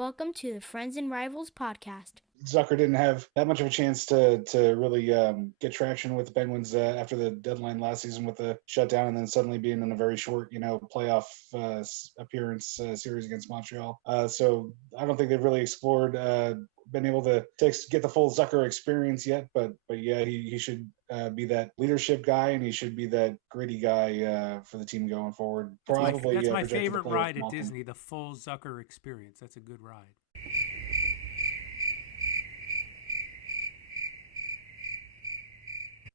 Welcome to the Friends and Rivals podcast. Zucker didn't have that much of a chance to really get traction with the Penguins after the deadline last season with the shutdown, and then suddenly being in a very short, playoff appearance series against Montreal. So I don't think they've really explored, been able to get the full Zucker experience yet. But yeah, he should be that leadership guy, and he should be that gritty guy for the team going forward. Probably that's my favorite ride at Disney, the full Zucker experience. That's a good ride.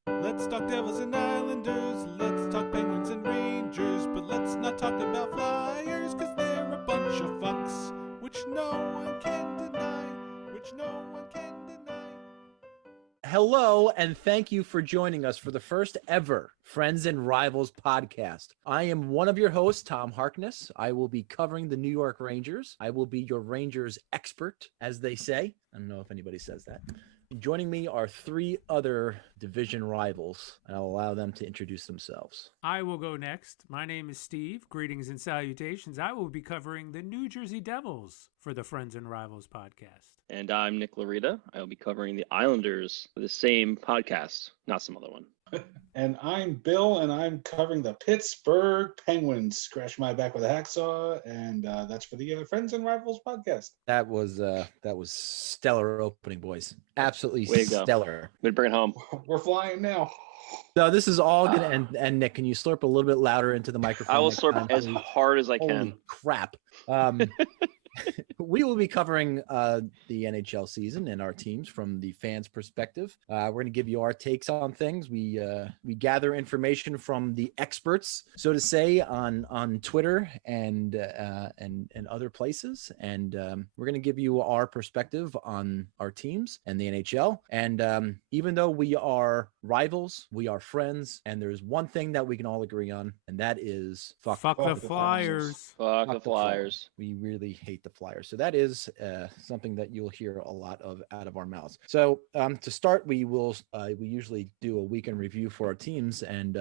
Let's talk Devils and Islanders, let's talk Penguins and Rangers, but let's not talk about Flyers, cause they're a bunch of fucks, which no one can deny, Hello, and thank you for joining us for the first ever Friends and Rivals podcast. I am one of your hosts, Tom Harkness. I will be covering the New York Rangers. I will be your Rangers expert, as they say. I don't know if anybody says that. Joining me are three other division rivals, and I'll allow them to introduce themselves. I will go next. My name is Steve. Greetings and salutations. I will be covering the New Jersey Devils for the Friends and Rivals podcast. And I'm Nick Larita. I will be covering the Islanders for the same podcast, not some other one. And I'm Bill, and I'm covering the Pittsburgh Penguins. Scratch my back with a hacksaw, and that's for the Friends and Rivals podcast. That was stellar opening, boys. Absolutely stellar. Way to bring it home. We're flying now. So this is all good. And Nick, can you slurp a little bit louder into the microphone? I will slurp as hard as I can. Holy crap. We will be covering the NHL season and our teams from the fans' perspective. We're going to give you our takes on things. We gather information from the experts, so to say, on Twitter and other places, and we're going to give you our perspective on our teams and the NHL. And even though we are rivals, we are friends, and there's one thing that we can all agree on, and that is fuck the Flyers. Fuck the Flyers. We really hate the Flyers. So that is something that you'll hear a lot of out of our mouths. So to start, we usually do a weekend review for our teams. And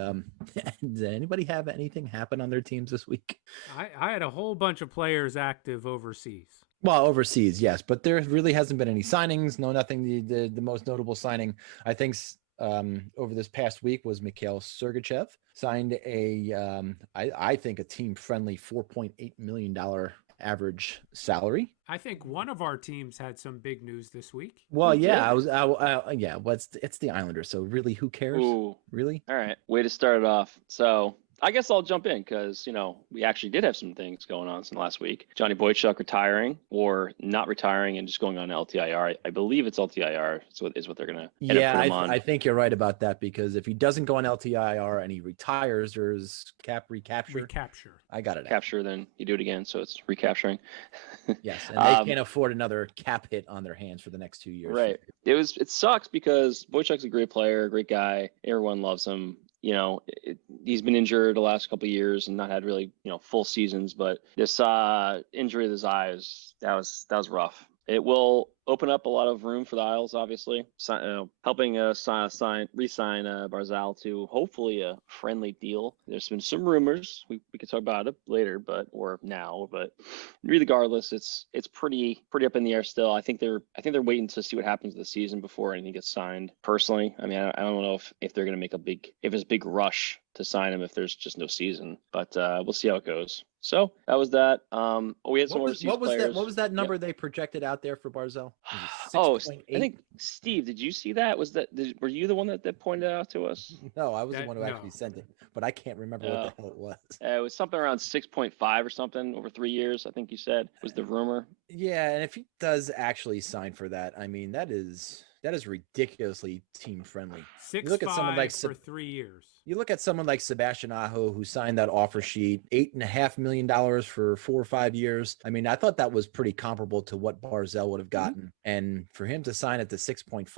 does anybody have anything happen on their teams this week? I had a whole bunch of players active overseas. Well, overseas, yes, but there really hasn't been any signings. No, nothing. The most notable signing, I think, over this past week was Mikhail Sergachev. Signed I think a team-friendly $4.8 million average salary. I think one of our teams had some big news this week. Well, yeah, it's the Islanders. So really, who cares? Ooh. Really? All right, way to start it off. So I guess I'll jump in because, we actually did have some things going on since last week. Johnny Boychuk retiring or not retiring and just going on LTIR. I believe it's LTIR is what they're going to put him on. I think you're right about that because if he doesn't go on LTIR and he retires, there's cap recapture. I got it. Capture, then you do it again. So it's recapturing. Yes, and they can't afford another cap hit on their hands for the next 2 years. Right. It sucks because Boychuk's a great player, great guy. Everyone loves him. He's been injured the last couple of years and not had really, full seasons. But this injury of his eyes, that was rough. It will open up a lot of room for the Isles, obviously, helping re-sign Barzal to hopefully a friendly deal. There's been some rumors. We could talk about it later, but regardless, it's pretty up in the air still. I think they're waiting to see what happens this season before anything gets signed. Personally, I mean, I don't know if they're going to make if it's a big rush to sign him if there's just no season, but we'll see how it goes. So that was that. We had some overseas players. What was that number they projected out there for Barzal? I think Steve, did you see that? Were you the one that pointed it out to us? No, I was the one who actually sent it, but I can't remember what the hell it was. It was something around 6.5 or something over 3 years. I think you said was the rumor. Yeah, and if he does actually sign for that, I mean that is ridiculously team friendly. 6.5 for 3 years. You look at someone like Sebastian Aho, who signed that offer sheet, $8.5 million for 4 or 5 years. I mean, I thought that was pretty comparable to what Barzal would have gotten. Mm-hmm. And for him to sign at the 6.5,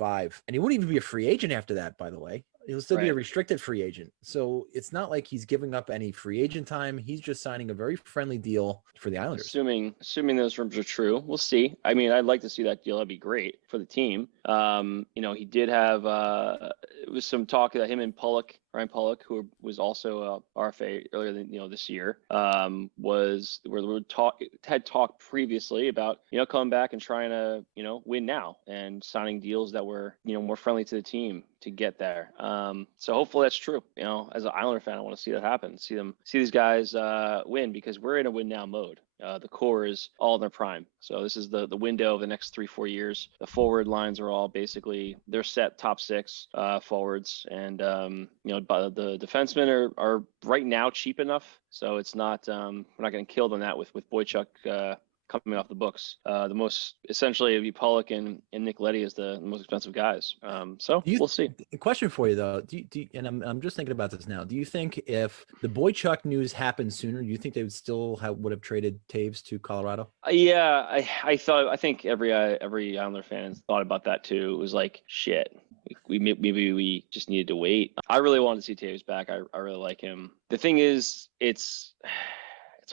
and he wouldn't even be a free agent after that, by the way. He'll still be a restricted free agent. So it's not like he's giving up any free agent time. He's just signing a very friendly deal for the Islanders. Assuming those rumors are true, we'll see. I mean, I'd like to see that deal. That'd be great for the team. He did have it was some talk that him and Pulock Ryan Pollock, who was also RFA earlier than this year, was where we had talked previously about coming back and trying to win now and signing deals that were more friendly to the team to get there. So hopefully that's true. As an Islander fan, I want to see that happen. See these guys win, because we're in a win now mode. The core is all in their prime. So this is the window of the next 3-4 years. The forward lines are all basically, they're set top 6 forwards, and but the defensemen are right now cheap enough. So it's not we're not getting killed on that with Boychuk coming off the books. The most essentially it'd be Pollock and Nick Leddy as the most expensive guys. So we'll see. A question for you though, do you, and I'm just thinking about this now. Do you think if the Boychuk news happened sooner, do you think they would still would have traded Taves to Colorado? Yeah, I think every Islander fan thought about that too. It was like, shit, maybe we just needed to wait. I really wanted to see Taves back. I really like him. The thing is, it's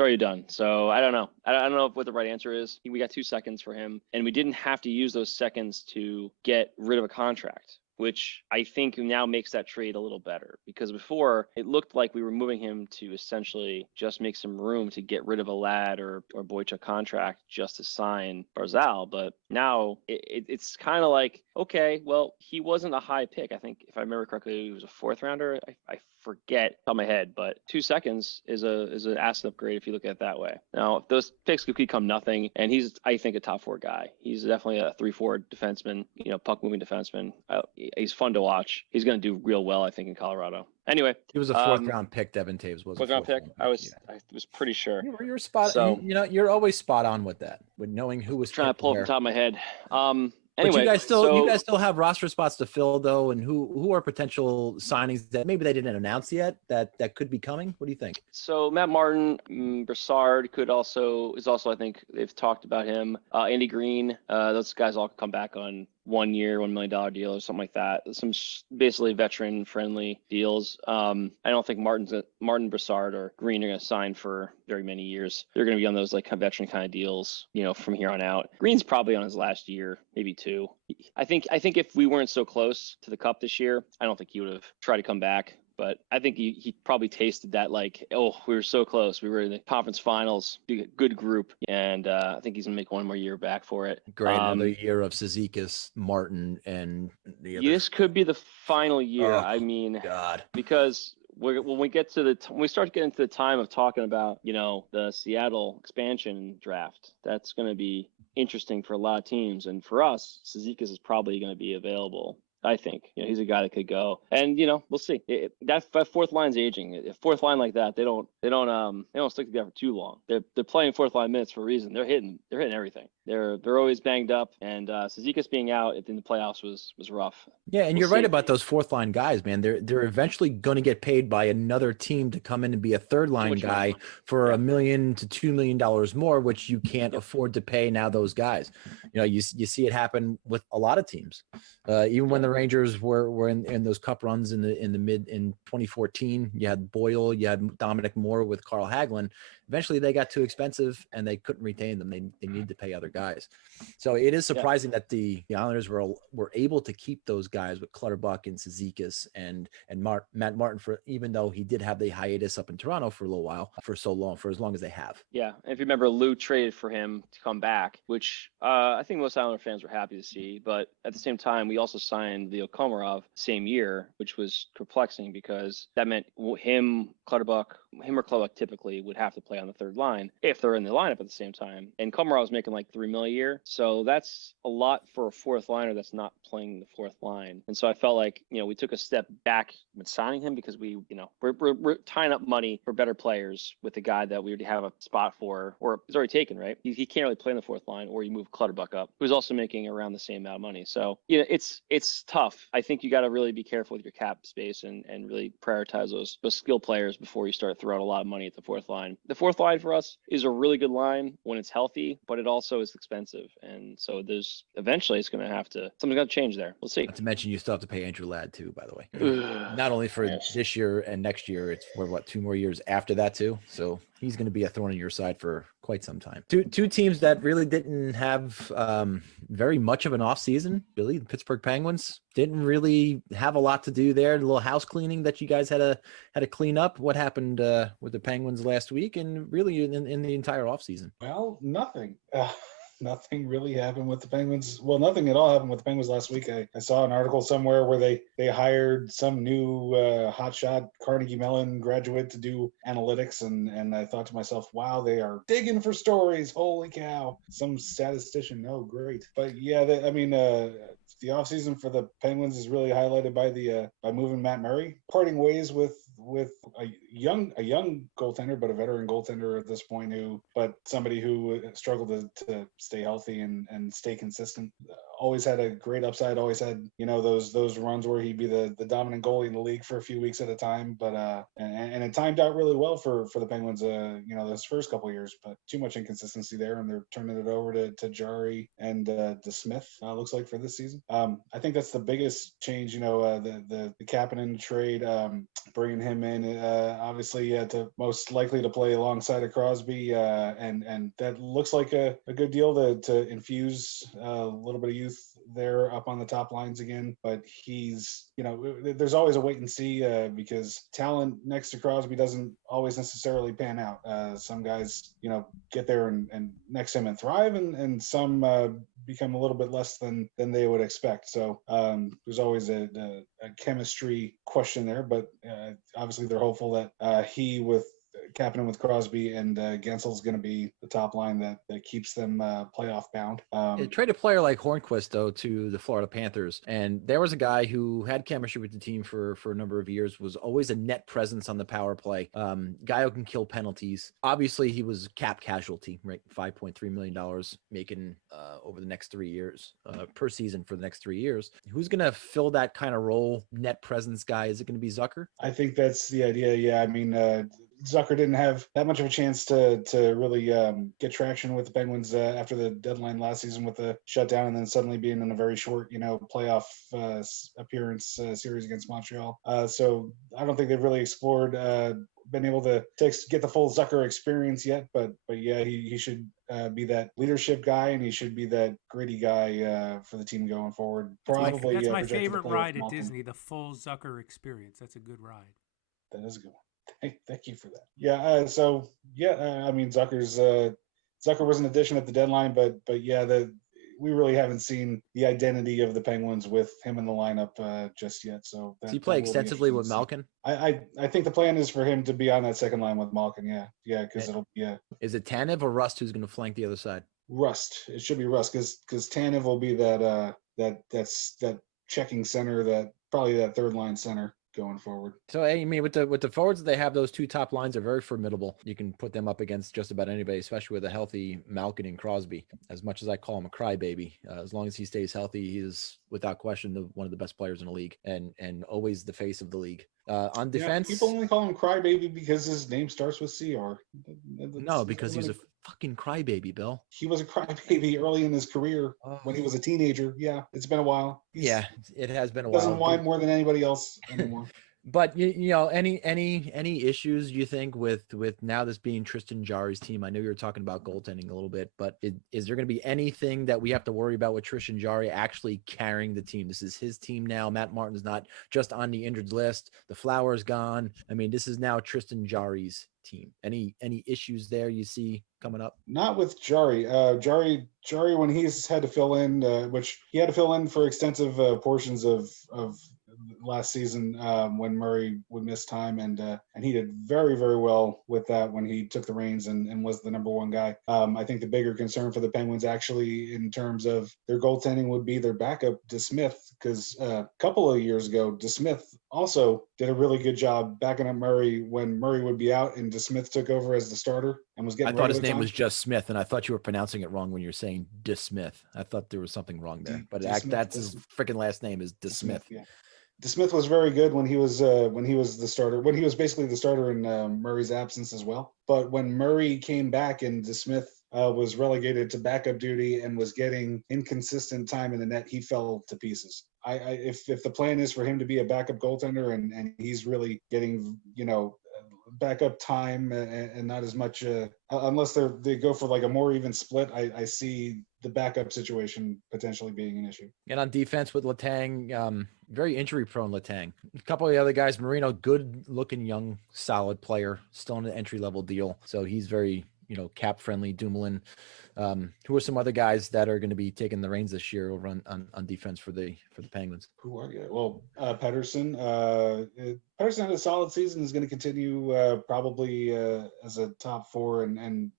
already done. So I don't know. I don't know what the right answer is. We got 2 seconds for him, and we didn't have to use those seconds to get rid of a contract, which I think now makes that trade a little better, because before it looked like we were moving him to essentially just make some room to get rid of a Ladd or Boychuk contract just to sign Barzal. But now it's kind of like, okay, well, he wasn't a high pick. I think if I remember correctly, he was a 4th rounder. I forget off the top of my head, but 2 seconds is an asset upgrade if you look at it that way. Now, if those picks could become nothing, and he's, I think, a top 4 guy. He's definitely a 3-4 defenseman, puck moving defenseman. He's fun to watch. He's going to do real well, I think, in Colorado. Anyway, he was a 4th round pick. Devin Taves was 4th round pick. I was pretty sure. You're spot. So, you're always spot on with that, with knowing who was trying to pull off the top of my head. Anyway, but you guys still have roster spots to fill though, and who are potential signings that maybe they didn't announce yet that could be coming? What do you think? So Matt Martin, Brassard is also I think they've talked about him. Andy Green, those guys all come back on 1 year, $1 million deal or something like that. Some basically veteran friendly deals. I don't think Martin, Brassard, or Green are going to sign for very many years. They're going to be on those like veteran kind of deals, from here on out. Green's probably on his last year, maybe 2. I think if we weren't so close to the Cup this year, I don't think he would have tried to come back. But I think he probably tasted that, like, oh, we were so close. We were in the conference finals, good group. And I think he's going to make 1 more year back for it. Great. Another year of Cizikas, Martin, and the other. This could be the final year. Oh, I mean, God. Because when we get to when we start getting to the time of talking about, the Seattle expansion draft, that's going to be interesting for a lot of teams. And for us, Cizikas is probably going to be available. I think he's a guy that could go, and we'll see. That 4th line's aging. A 4th line like that, they don't stick together for too long. They're playing 4th line minutes for a reason. They're hitting everything. They're always banged up, and Cizikas being out in the playoffs was rough. Yeah, and you're right about those 4th line guys, man. They're eventually going to get paid by another team to come in and be a 3rd line guy for $1 million to $2 million more, which you can't afford to pay now. Those guys, you see it happen with a lot of teams. Even when the Rangers were in those cup runs in 2014, you had Boyle, you had Dominic Moore with Carl Hagelin. Eventually they got too expensive and they couldn't retain them. They needed to pay other guys. So it is surprising that the Islanders were able to keep those guys with Clutterbuck and Cizikas and Matt Martin, for even though he did have the hiatus up in Toronto for a little while, for as long as they have. Yeah. And if you remember, Lou traded for him to come back, which I think most Islander fans were happy to see. But at the same time, we also signed Leo Komarov same year, which was perplexing because that meant him or Clutterbuck typically would have to play on the 3rd line if they're in the lineup at the same time. And Komarov was making like $3 million a year. So that's a lot for a 4th liner that's not playing the 4th line. And so I felt like, we took a step back with signing him because we're tying up money for better players with the guy that we already have a spot for, or he's already taken, right? He can't really play in the 4th line, or you move Clutterbuck up, who's also making around the same amount of money. So, it's tough. I think you got to really be careful with your cap space and really prioritize those skill players before you start throwing a lot of money at the 4th line. The 4th line for us is a really good line when it's healthy, but it also is expensive. And so eventually something's going to change there. We'll see. Not to mention you still have to pay Andrew Ladd too, by the way. Not only for this year and next year, it's for 2 more years after that too. So he's going to be a thorn in your side for quite some time. Two teams that really didn't have very much of an offseason. Billy, the Pittsburgh Penguins didn't really have a lot to do there. A little house cleaning that you guys had to clean up. What happened with the Penguins last week and really in the entire offseason? Well, nothing. Nothing really happened with the Penguins. Well, nothing at all happened with the Penguins last week. I saw an article somewhere where they hired some new hotshot Carnegie Mellon graduate to do analytics, and I thought to myself, wow, they are digging for stories. Holy cow. Some statistician. Oh, great. But yeah, the offseason for the Penguins is really highlighted by moving Matt Murray, parting ways with a young goaltender, but a veteran goaltender at this point, but somebody who struggled to stay healthy and stay consistent. Always had a great upside, always had, those runs where he'd be the dominant goalie in the league for a few weeks at a time, but and it timed out really well for the Penguins, those first couple of years, but too much inconsistency there, and they're turning it over to Jarry and DeSmith, looks like, for this season. I think that's the biggest change, the Kapanen trade, bringing him in, obviously to most likely to play alongside of Crosby, and that looks like a good deal to infuse a little bit of youth there up on the top lines again. But he's, there's always a wait and see because talent next to Crosby doesn't always necessarily pan out. Some guys, get there and next to him and thrive, and some become a little bit less than they would expect. So there's always a chemistry question there, but obviously they're hopeful that he with Kapanen with Crosby and Gensel's going to be the top line that keeps them playoff bound. It traded a player like Hornquist, though, to the Florida Panthers. And there was a guy who had chemistry with the team for a number of years, was always a net presence on the power play. Guy who can kill penalties. Obviously, he was cap casualty, right? $5.3 million making over the next 3 years per season for the next 3 years. Who's going to fill that kind of role, net presence guy? Is it going to be Zucker? I think that's the idea. Yeah, I mean, Zucker didn't have that much of a chance to really get traction with the Penguins after the deadline last season with the shutdown, and then suddenly being in a very short, playoff appearance series against Montreal. So I don't think they've really explored, been able to get the full Zucker experience yet. But yeah, he should be that leadership guy, and he should be that gritty guy for the team going forward. Probably that's my projected to favorite play ride with at Malkin. Disney, the full Zucker experience. That's a good ride. That is a good one. Thank you for that. Yeah. I mean, Zucker was an addition at the deadline, but yeah, we really haven't seen the identity of the Penguins with him in the lineup just yet. So does he play extensively with Malkin? I think the plan is for him to be on that second line with Malkin. Yeah, because it'll be Is it Tanev or Rust who's going to flank the other side? Rust. It should be Rust because Tanev will be that checking center, that third line center going forward. So I mean, with the forwards that they have, those two top lines are very formidable. You can put them up against just about anybody, especially with a healthy Malkin and Crosby. As much as I call him a crybaby, as long as he stays healthy, he is without question one of the best players in the league, and always the face of the league. On defense, people only call him crybaby because his name starts with CR. No, because he's a fucking crybaby, Bill. He was a crybaby early in his career when he was a teenager. Yeah, it's been a while. Yeah, it has been a while. Doesn't whine more than anybody else anymore. But any issues you think with now this being Tristan Jarry's team? I know you were talking about goaltending a little bit, but is there going to be anything that we have to worry about with Tristan Jarry actually carrying the team? This is his team now. Matt Martin's not just on the injured list. The Flower's gone. I mean, this is now Tristan Jarry's team. Any issues there you see coming up? Not with Jarry. Jarry when he's had to fill in, which he had to fill in for extensive portions of last season when Murray would miss time, and he did very, very well with that when he took the reins and was the number one guy. I think the bigger concern for the Penguins actually in terms of their goaltending would be their backup, DeSmith, because a couple of years ago, DeSmith also did a really good job backing up Murray when Murray would be out, and DeSmith took over as the starter and was getting. I thought his name was just Smith, and I thought you were pronouncing it wrong when you're saying DeSmith. I thought there was something wrong there, but that's his freaking last name is DeSmith. Yeah. DeSmith was very good when he was the starter, when he was basically the starter in Murray's absence as well. But when Murray came back and DeSmith was relegated to backup duty and was getting inconsistent time in the net, he fell to pieces. If the plan is for him to be a backup goaltender and he's really getting backup time and not as much unless they go for like a more even split. I see the backup situation potentially being an issue. And on defense with Letang, very injury prone Letang. A couple of the other guys, Marino, good looking young solid player, still in an entry level deal, so he's very cap friendly. Dumoulin. Who are some other guys that are going to be taking the reins this year over on defense for the Penguins? Who are you? Well, Pedersen. Pedersen had a solid season. Is going to continue probably as a top four, and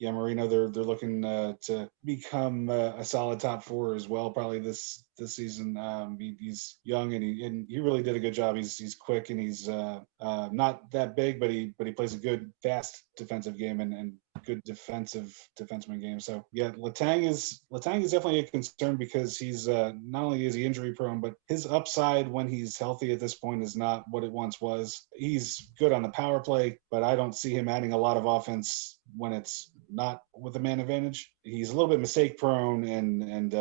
Marino. They're looking to become a solid top four as well. Probably this season. He's young and he really did a good job. He's quick and he's not that big, but he plays a good fast defensive game and good defenseman game. So yeah, Letang is definitely a concern because he's not only is he injury prone, but his upside when he's healthy at this point is not what it once was. He's good on the power play, but I don't see him adding a lot of offense when it's not with the man advantage. He's a little bit mistake prone and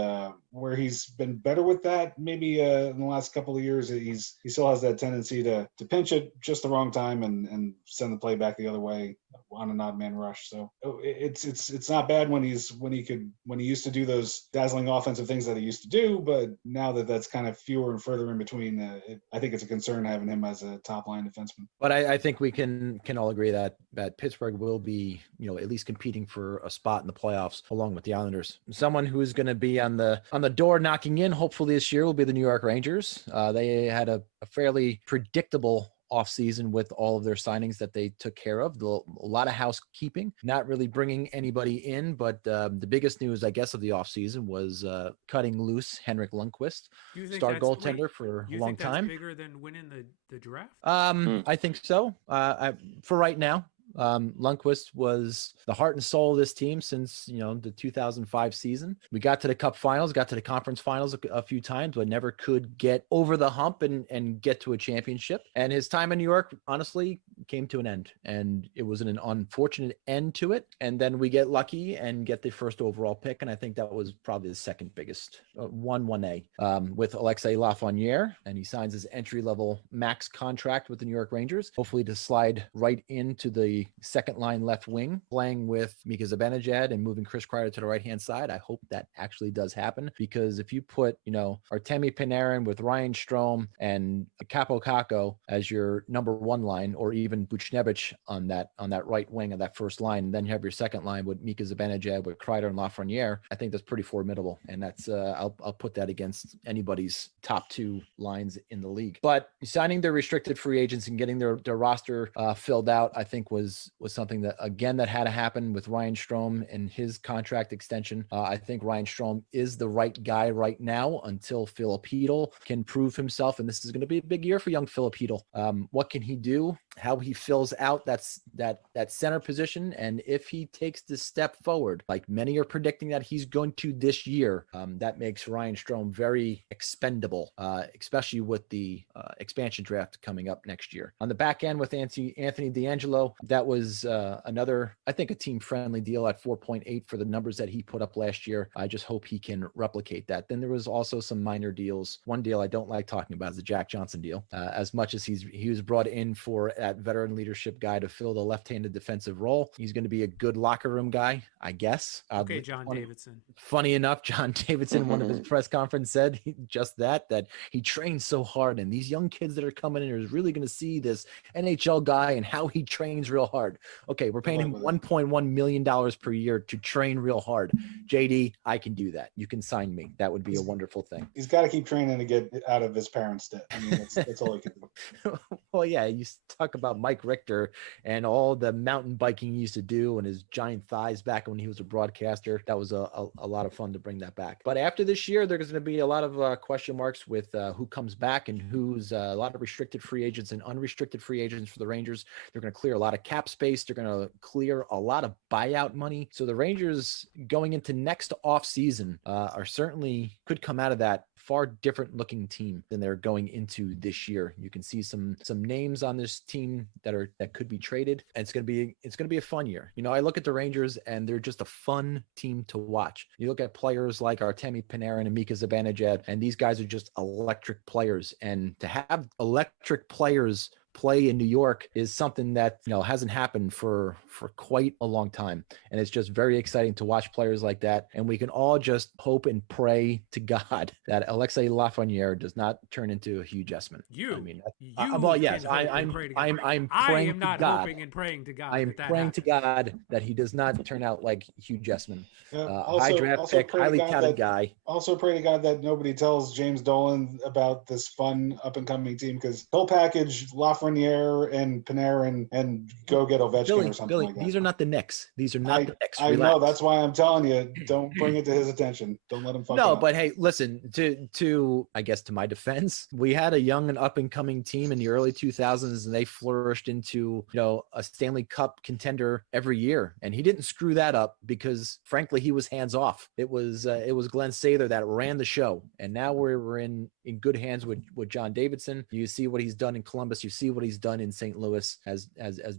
where he's been better with that maybe in the last couple of years, he still has that tendency to pinch it just the wrong time and send the play back the other way on an odd man rush. So it's not bad when he used to do those dazzling offensive things that he used to do, but now that's kind of fewer and further in between, I think it's a concern having him as a top line defenseman. But I think we can all agree that Pittsburgh will be at least competing for a spot in the playoffs along with the Islanders. Someone who's going to be on the door knocking in hopefully this year will be the New York Rangers. They had a fairly predictable offseason with all of their signings that they took care of. A lot of housekeeping, not really bringing anybody in, but the biggest news, I guess, of the offseason was cutting loose Henrik Lundqvist, star goaltender for a long time. Bigger than winning the draft? I think so. For right now. Lundqvist was the heart and soul of this team since the 2005 season. We got to the Cup Finals, got to the Conference Finals a few times, but never could get over the hump and get to a championship. And his time in New York, honestly, came to an end, and it was an unfortunate end to it. And then we get lucky and get the first overall pick, and I think that was probably the second biggest 1A with Alexei Lafreniere, and he signs his entry-level max contract with the New York Rangers, hopefully to slide right into the second line left wing, playing with Mika Zibanejad and moving Chris Kreider to the right-hand side. I hope that actually does happen, because if you put, Artemi Panarin with Ryan Strome and Capo Caco as your number one line, or even Buchnevich on that right wing of that first line, and then you have your second line with Mika Zibanejad, with Kreider and Lafreniere, I think that's pretty formidable. And that's I'll put that against anybody's top two lines in the league. But signing their restricted free agents and getting their roster filled out, I think was something that had to happen with Ryan Strome and his contract extension. I think Ryan Strome is the right guy right now until Filip Chytil can prove himself, and this is going to be a big year for young Filip Chytil. What can he do? How he fills out that center position, and if he takes this step forward, like many are predicting that he's going to this year, that makes Ryan Strome very expendable, especially with the expansion draft coming up next year. On the back end with Anthony DeAngelo, that was another, I think, a team-friendly deal at 4.8 for the numbers that he put up last year. I just hope he can replicate that. Then there was also some minor deals. One deal I don't like talking about is the Jack Johnson deal. As much as he was brought in for that veteran leadership guy to fill the left-handed defensive role, he's going to be a good locker room guy, I guess. Okay, John Davidson. Funny enough, John Davidson, one of his press conference said just that he trains so hard, and these young kids that are coming in are really going to see this NHL guy and how he trains real hard. Okay, we're paying him $1.1 million per year to train real hard. JD, I can do that. You can sign me. That would be a wonderful thing. He's got to keep training to get out of his parents' debt. I mean, that's all he can do. Well, yeah, you talk about Mike Richter and all the mountain biking he used to do and his giant thighs back when he was a broadcaster. That was a lot of fun to bring that back. But after this year, there's going to be a lot of question marks with who comes back and who's a lot of restricted free agents and unrestricted free agents for the Rangers. They're going to clear a lot of cap space. They're going to clear a lot of buyout money. So the Rangers going into next offseason are certainly could come out of that far different looking team than they're going into this year. You can see some names on this team that could be traded, and it's going to be a fun year. I look at the Rangers and they're just a fun team to watch. You look at players like Artemi Panarin and Mika Zibanejad, and these guys are just electric players. And to have electric players play in New York is something that, hasn't happened for quite a long time. And it's just very exciting to watch players like that. And we can all just hope and pray to God that Alexei Lafreniere does not turn into a Hugh Jackman. Well, yes, I'm praying am not to God. hoping and praying to God. I am praying to God that he does not turn out like Hugh Jackman. Also, high draft pick, pray to highly God touted that- guy. Also pray to God that nobody tells James Dolan about this fun up and coming team, because he'll package Lafreniere and Panarin and go get Ovechkin or something like that. These are not the Knicks. These are not the Knicks. I know, Relax. that's why I'm telling you, don't bring it to his attention. Don't let him fuck it No, up. but hey, listen, to I guess to my defense, we had a young and up and coming team in the early 2000s, and they flourished into, a Stanley Cup contender every year. And he didn't screw that up because frankly, he was hands off. It was Glenn Sather that ran the show. And now we're in good hands with John Davidson. You see what he's done in Columbus. You see what he's done in St. Louis as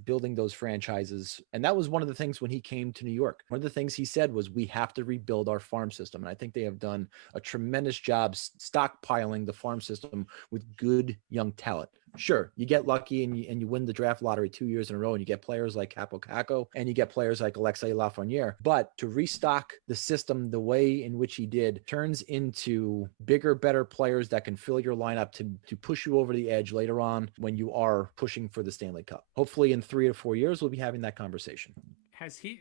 building those franchises. And that was one of the things when he came to New York. One of the things he said was, we have to rebuild our farm system. And I think they have done a tremendous job stockpiling the farm system with good young talent. Sure, you get lucky and you win the draft lottery 2 years in a row, and you get players like Capo Caco and you get players like Alexei Lafreniere. But to restock the system the way in which he did turns into bigger, better players that can fill your lineup to push you over the edge later on when you are pushing for the Stanley Cup. Hopefully in 3 to 4 years, we'll be having that conversation.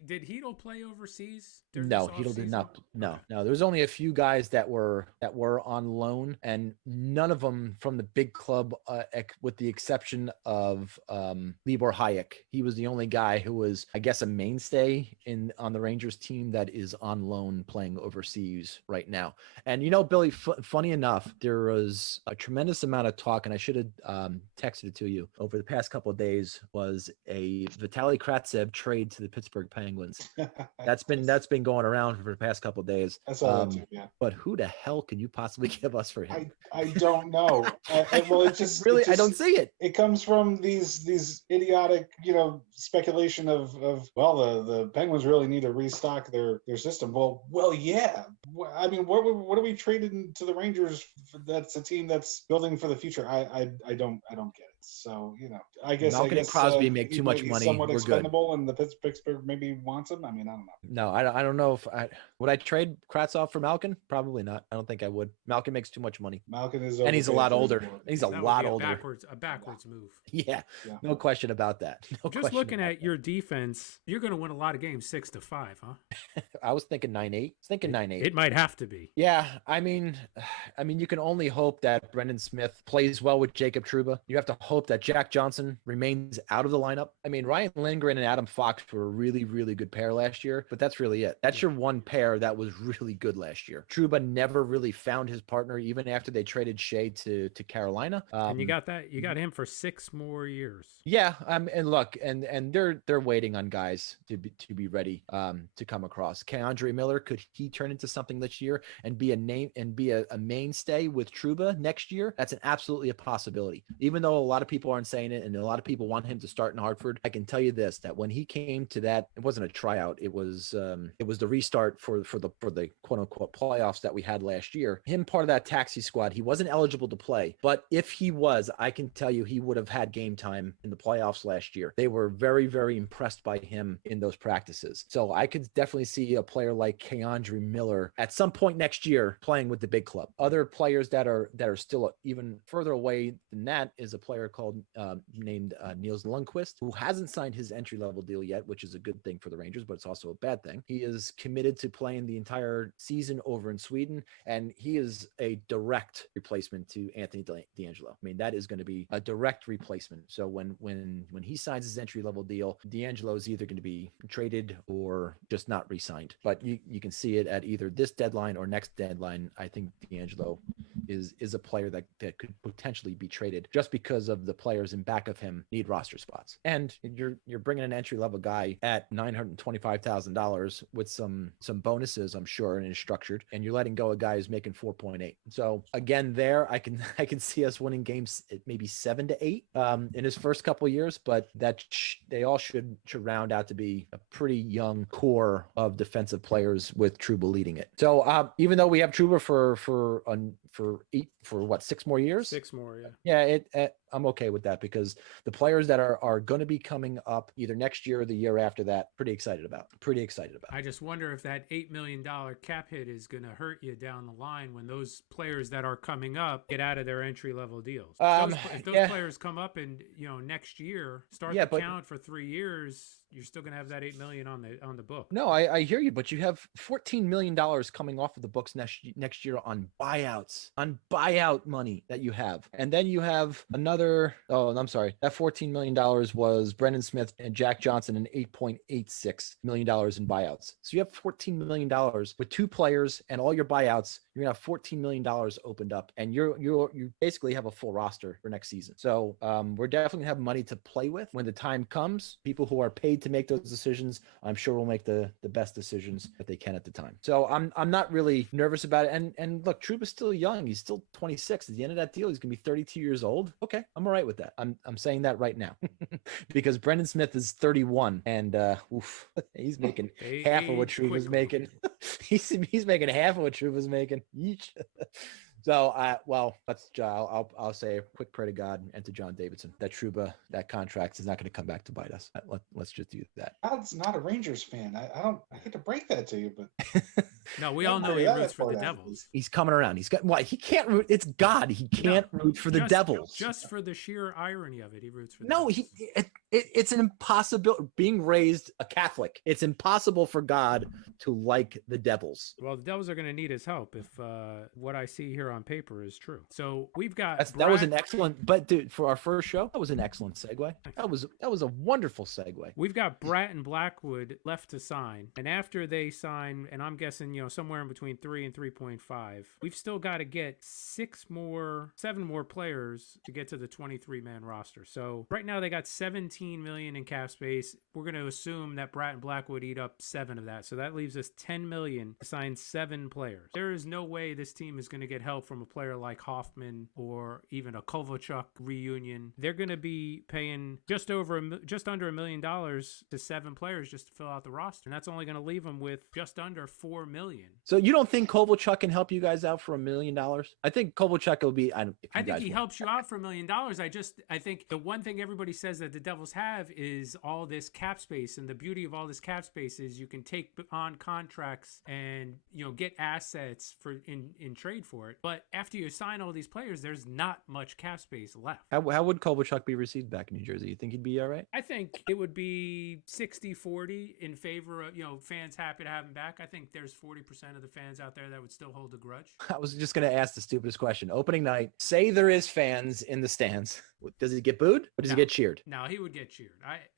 Did Heedle play overseas? During No, this Heedle did offseason? not. No, Okay. no. There's only a few guys that were on loan, and none of them from the big club, with the exception of Libor Hayek. He was the only guy who was, I guess, a mainstay on the Rangers team that is on loan playing overseas right now. And Billy, funny enough, there was a tremendous amount of talk, and I should have texted it to you over the past couple of days. Was a Vitaly Kravtsov trade to the Pittsburgh Penguins. That's been going around for the past couple of days. I saw that too, yeah. But who the hell can you possibly give us for him? I don't know. Well, it just really, it just, I don't see it. It comes from these idiotic, speculation of the Penguins really need to restock their system. Well, yeah. I mean, what are we trading to the Rangers? That's a team that's building for the future. I don't get it. So I guess Malkin and Crosby make too much money. Somewhat We're expendable, and the Pittsburgh maybe wants him. I mean, I don't know. No, I don't know if would I trade Kravtsov for Malkin? Probably not. I don't think I would. Malkin makes too much money. Malkin is, and he's a lot older. He's a That would lot be older. A backwards move. Yeah, Yeah. no question about that. Just looking at your defense, you're going to win a lot of games 6-5, huh? I was thinking 9-8. Thinking 9-8. It might have to be. Yeah, I mean, you can only hope that Brendan Smith plays well with Jacob Trouba. You have to hope that Jack Johnson remains out of the lineup. I mean, Ryan Lindgren and Adam Fox were a really, really good pair last year, but that's really it. That's your one pair that was really good last year. Trouba never really found his partner, even after they traded Shea to Carolina. And you got him for 6 more years. Yeah, and look, and they're waiting on guys to be ready to come across. Keandre Miller, could he turn into something this year and be a mainstay with Trouba next year? That's absolutely a possibility. Even though a lot of people aren't saying it, and a lot of people want him to start in Hartford, I can tell you this: that when he came to that, it wasn't a tryout. It was the restart for the quote unquote playoffs that we had last year. Him part of that taxi squad. He wasn't eligible to play, but if he was, I can tell you he would have had game time in the playoffs last year. They were very, very impressed by him in those practices. So I could definitely see a player like Keandre Miller at some point next year playing with the big club. Other players that are still even further away than that is a player called named Niels Lundqvist, who hasn't signed his entry-level deal yet, which is a good thing for the Rangers, but it's also a bad thing. He is committed to playing the entire season over in Sweden, and he is a direct replacement to Anthony DeAngelo. I mean, that is going to be a direct replacement. So when he signs his entry-level deal, DeAngelo is either going to be traded or just not re-signed. But you can see it at either this deadline or next deadline. I think DeAngelo is a player that could potentially be traded just because of the players in back of him need roster spots. And you're bringing an entry-level guy at $925,000 with some bonuses, I'm sure, and it's structured, and you're letting go of guys making 4.8. So again, there I can see us winning games at maybe 7-8 in his first couple of years, but that they all should round out to be a pretty young core of defensive players with Trouba leading it. So even though we have Trouba for for what, 6 more years? 6 more, yeah. Yeah, I'm okay with that because the players that are going to be coming up either next year or the year after that, pretty excited about. I just wonder if that $8 million cap hit is going to hurt you down the line when those players that are coming up get out of their entry level deals. If those players come up and next year start to count for 3 years, you're still going to have that $8 million on the book. No, I hear you, but you have $14 million coming off of the books next year on buyout money that you have, and then you have another. Oh, I'm sorry, that $14 million was Brendan Smith and Jack Johnson, and $8.86 million in buyouts. So you have $14 million with 2 players and all your buyouts. You're gonna have $14 million opened up, and you basically have a full roster for next season. So we're definitely gonna have money to play with when the time comes. People who are paid to make those decisions, I'm sure will make the best decisions that they can at the time. So I'm not really nervous about it. And look, Trouba's still young. He's still 26. At the end of that deal, he's gonna be 32 years old. Okay, I'm all right with that. I'm saying that right now because Brendan Smith is 31, and he's making half of what Trouba's making. he's making half of what Trouba's making. Yeesh. So, I'll say a quick prayer to God and to John Davidson that Trouba, that contract is not going to come back to bite us. Let's just do that. God's not a Rangers fan. I hate to break that to you, but no, we all know he roots for the Devils. He's coming around. He can't root. It's God. He can't root for the Devils. Just for the sheer irony of it, he roots for the Devils. It's an impossibility. Being raised a Catholic, it's impossible for God to like the Devils. Well, the Devils are going to need his help if what I see here on paper is true. So we've got that was an excellent, but dude, for our first show, that was an excellent segue. That was a wonderful segue. We've got Bratton Blackwood left to sign, and after they sign, and I'm guessing somewhere in between 3 and 3.5, we've still got to get 7 more players to get to the 23-man roster. So right now they got 17 million in cap space. We're going to assume that Bratton Blackwood eat up 7 of that, so that leaves us 10 million to sign 7 players. There is no way this team is going to get help from a player like Hoffman or even a Kovalchuk reunion. They're going to be paying just under $1 million to 7 players just to fill out the roster, and that's only going to leave them with just under $4 million. So you don't think Kovalchuk can help you guys out for $1 million? I think Kovalchuk will be. I think he helps you out for $1 million. I think the one thing everybody says that the Devils have is all this cap space, and the beauty of all this cap space is you can take on contracts and get assets in trade for it. But after you sign all these players, there's not much cap space left. How would Kovalchuk be received back in New Jersey? You think he'd be all right? I think it would be 60-40 in favor of fans happy to have him back. I think there's 40% of the fans out there that would still hold a grudge. I was just going to ask the stupidest question. Opening night, say there is fans in the stands. Does he get booed or does he get cheered? No, he would get cheered.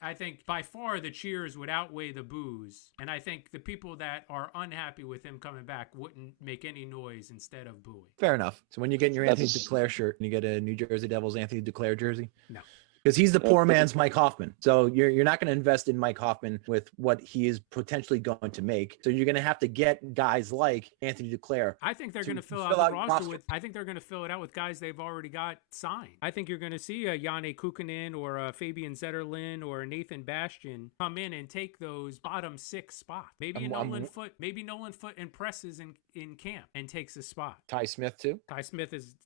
I think by far the cheers would outweigh the boos. And I think the people that are unhappy with him coming back wouldn't make any noise instead of booing. Fair enough. So when you get your Anthony Duclair shirt and you get a New Jersey Devils Anthony Duclair jersey? No. Because he's the poor man's Mike Hoffman. So you're not going to invest in Mike Hoffman with what he is potentially going to make. So you're going to have to get guys like Anthony Duclair. I think they're going to fill out the roster with. I think they're going to fill it out with guys they've already got signed. I think you're going to see a Janne Kukkonen or a Fabian Zetterlund or a Nathan Bastian come in and take those bottom 6 spots. Maybe Nolan Foote impresses in camp and takes a spot. Ty Smith too. Ty Smith is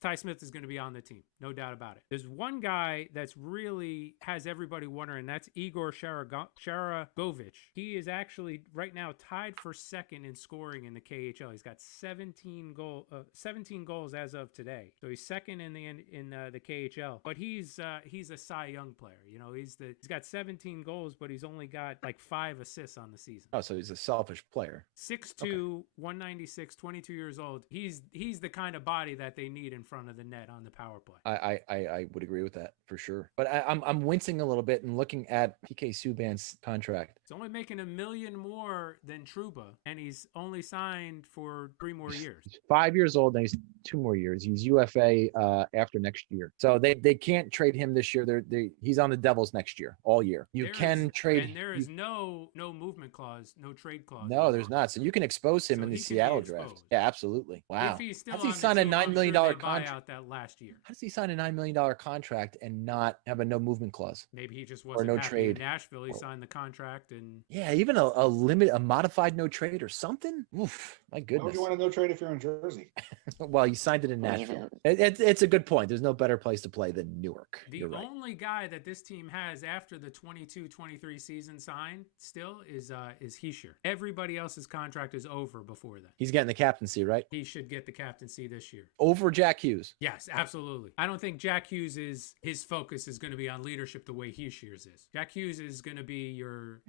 going to be on the team, no doubt about it. There's one guy that's really has everybody wondering. That's Igor Sharagovich. He is actually right now tied for second in scoring in the KHL. He's got 17 goals as of today. So he's second in the KHL. But he's a Cy Young player. He's got 17 goals, but he's only got like 5 assists on the season. Oh, so he's a selfish player. 6'2", 196, 22 years old. He's the kind of body that they need in front of the net on the power play. I would agree with that for sure. But I'm wincing a little bit and looking at PK Subban's contract. He's only making $1 million more than Trouba, and he's only signed for 3 more years. He's 5 years old, and he's 2 more years. He's UFA after next year, so they can't trade him this year. He's on the Devils next year, all year. You can trade, and there is no movement clause, no trade clause. No, there's not. So you can expose him in the Seattle draft. Yeah, absolutely. Wow. If he's still how does he sign a $9 million contract that last year? How does he sign a $9 million contract and not have a no movement clause? Maybe he just wasn't happy trade in Nashville. He signed the contract and even a modified no trade or something. Oof, my goodness. Why would you want a no trade if you're in Jersey? Well, he signed it in Nashville. It's a good point. There's no better place to play than Newark. The You're right. only guy that this team has after the 22-23 season signed still is Heischer. Everybody else's contract is over before that. He's getting the captaincy, right? He should get the captaincy this year. Over Jack Hughes. Yes, absolutely. I don't think Jack Hughes his focus is going to be on leadership the way Heischer's is. Jack Hughes is going to be your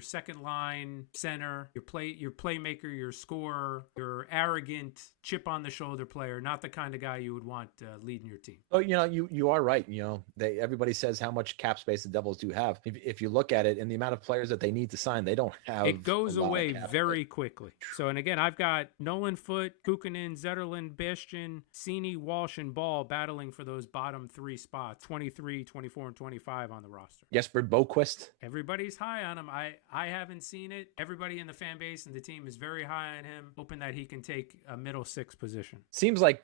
second line center, your playmaker, your scorer, your arrogant chip on the shoulder player, not the kind of guy you would want leading your team. Oh, you are right. Everybody says how much cap space the Devils do have. If you look at it and the amount of players that they need to sign, they don't have. It goes a lot of away cap very space. quickly. So, and again, I've got Nolan Foote, Kukkonen, Zetterlund, Bastian, Cini, Walsh, and Ball battling for those bottom three spots, 23, 24, and 25 on the roster. Jesper Boquist. Everybody's high on him. I haven't seen it. Everybody in the fan base and the team is very high on him, hoping that he can take a middle six position. Seems like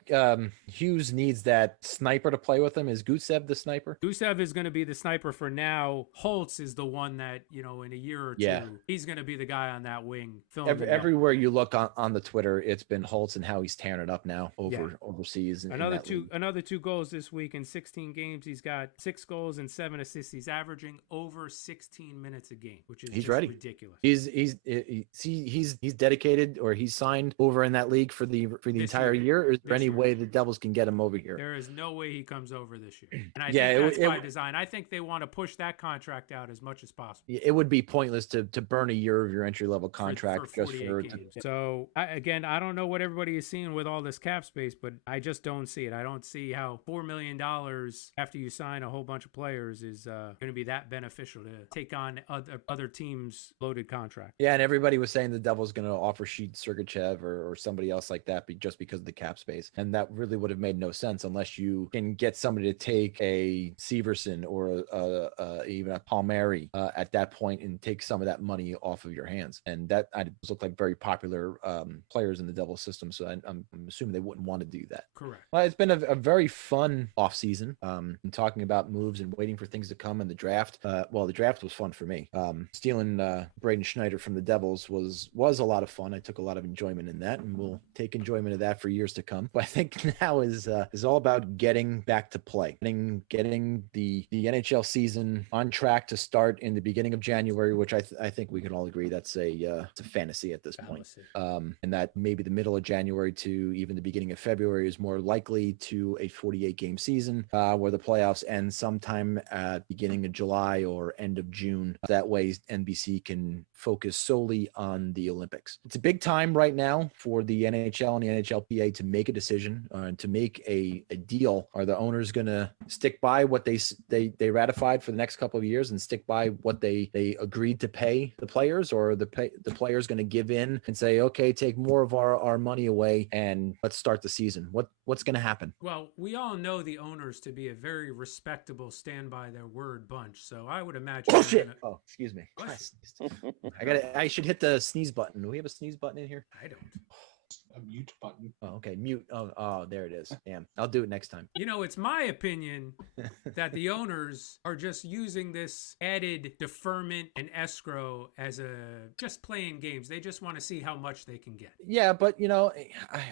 Hughes needs that sniper to play with him. Is Gusev the sniper? Gusev is going to be the sniper for now. Holtz is the one that, in a year or two, he's going to be the guy on that wing. Everywhere you look on the Twitter, it's been Holtz and how he's tearing it up now overseas. Another two goals this week in 16 games. He's got 6 goals and 7 assists. He's averaging over 16 minutes a game, which is he's ready. Ridiculous. He's dedicated, or he's signed over in that league for the entire year. Or is there any way the Devils can get him over here? There is no way he comes over this year, and I think that's by design. I think they want to push that contract out as much as possible. It would be pointless to burn a year of your entry level contract for 48 games. So I don't know what everybody is seeing with all this cap space, but I just don't see it. I don't see how $4 million after you sign a whole bunch of players is going to be that beneficial to take on other teams' loaded contract. Yeah, and everybody was saying the Devils going to offer Sheet Sergachev or somebody else like that, just because of the cap space, and that really would have made no sense unless you can get somebody to take a Severson or even a Palmieri at that point and take some of that money off of your hands. And that looked like very popular players in the Devils system, so I'm assuming they wouldn't want to do that. Correct. Well, it's been a very fun offseason. And talking about moves and waiting for things to come in the draft. The draft was fun for me. Stealing Braden Schneider from the Devils was a lot of fun. I took a lot of enjoyment in that, and we'll take enjoyment of that for years to come. But I think now is all about getting back to play, getting the NHL season on track to start in the beginning of January, which I think we can all agree that's it's a fantasy at this point. And that maybe the middle of January to even the beginning of February is more likely to a 48 game season where the playoffs end sometime at beginning of July or end of June. That way NBC can focus solely on the Olympics. It's a big time right now for the NHL and the NHLPA to make a decision and to make a deal. Are the owners going to stick by what they ratified for the next couple of years and stick by what they agreed to pay the players, or are the players going to give in and say, okay, take more of our money away and let's start the season? What's going to happen? Well, we all know the owners to be a very respectable, stand by their word bunch. So I would imagine. Bullshit. Oh, excuse me. I should hit the sneeze button. Do we have a sneeze button in here? I don't. A mute button. Oh, okay. Mute. Oh, there it is. Damn. I'll do it next time. It's my opinion that the owners are just using this added deferment and escrow as just playing games. They just want to see how much they can get. Yeah, but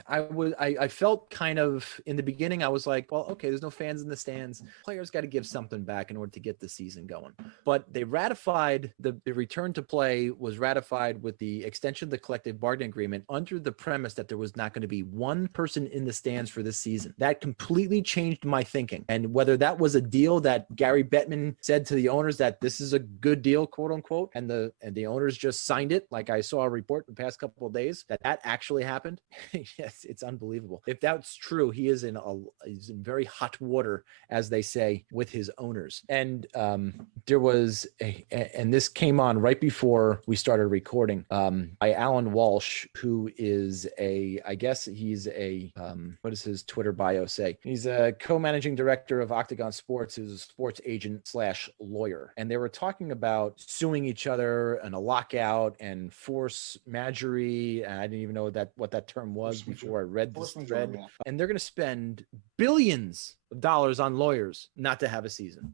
I felt kind of in the beginning, I was like, well, okay, there's no fans in the stands. Players got to give something back in order to get the season going. But they ratified the return to play was ratified with the extension of the collective bargaining agreement under the premise that there was not going to be one person in the stands for this season. That completely changed my thinking. And whether that was a deal that Gary Bettman said to the owners that this is a good deal, quote unquote, and the owners just signed it, like I saw a report the past couple of days that actually happened. Yes, it's unbelievable. If that's true, he's in very hot water, as they say, with his owners. And there was and this came on right before we started recording by Alan Walsh, who is I guess he's what does his Twitter bio say? He's a co-managing director of Octagon Sports, who's a sports agent / lawyer. And they were talking about suing each other and a lockout and force majeure. And I didn't even know what that term was before I read this thread. Yeah. And they're going to spend billions of dollars on lawyers not to have a season,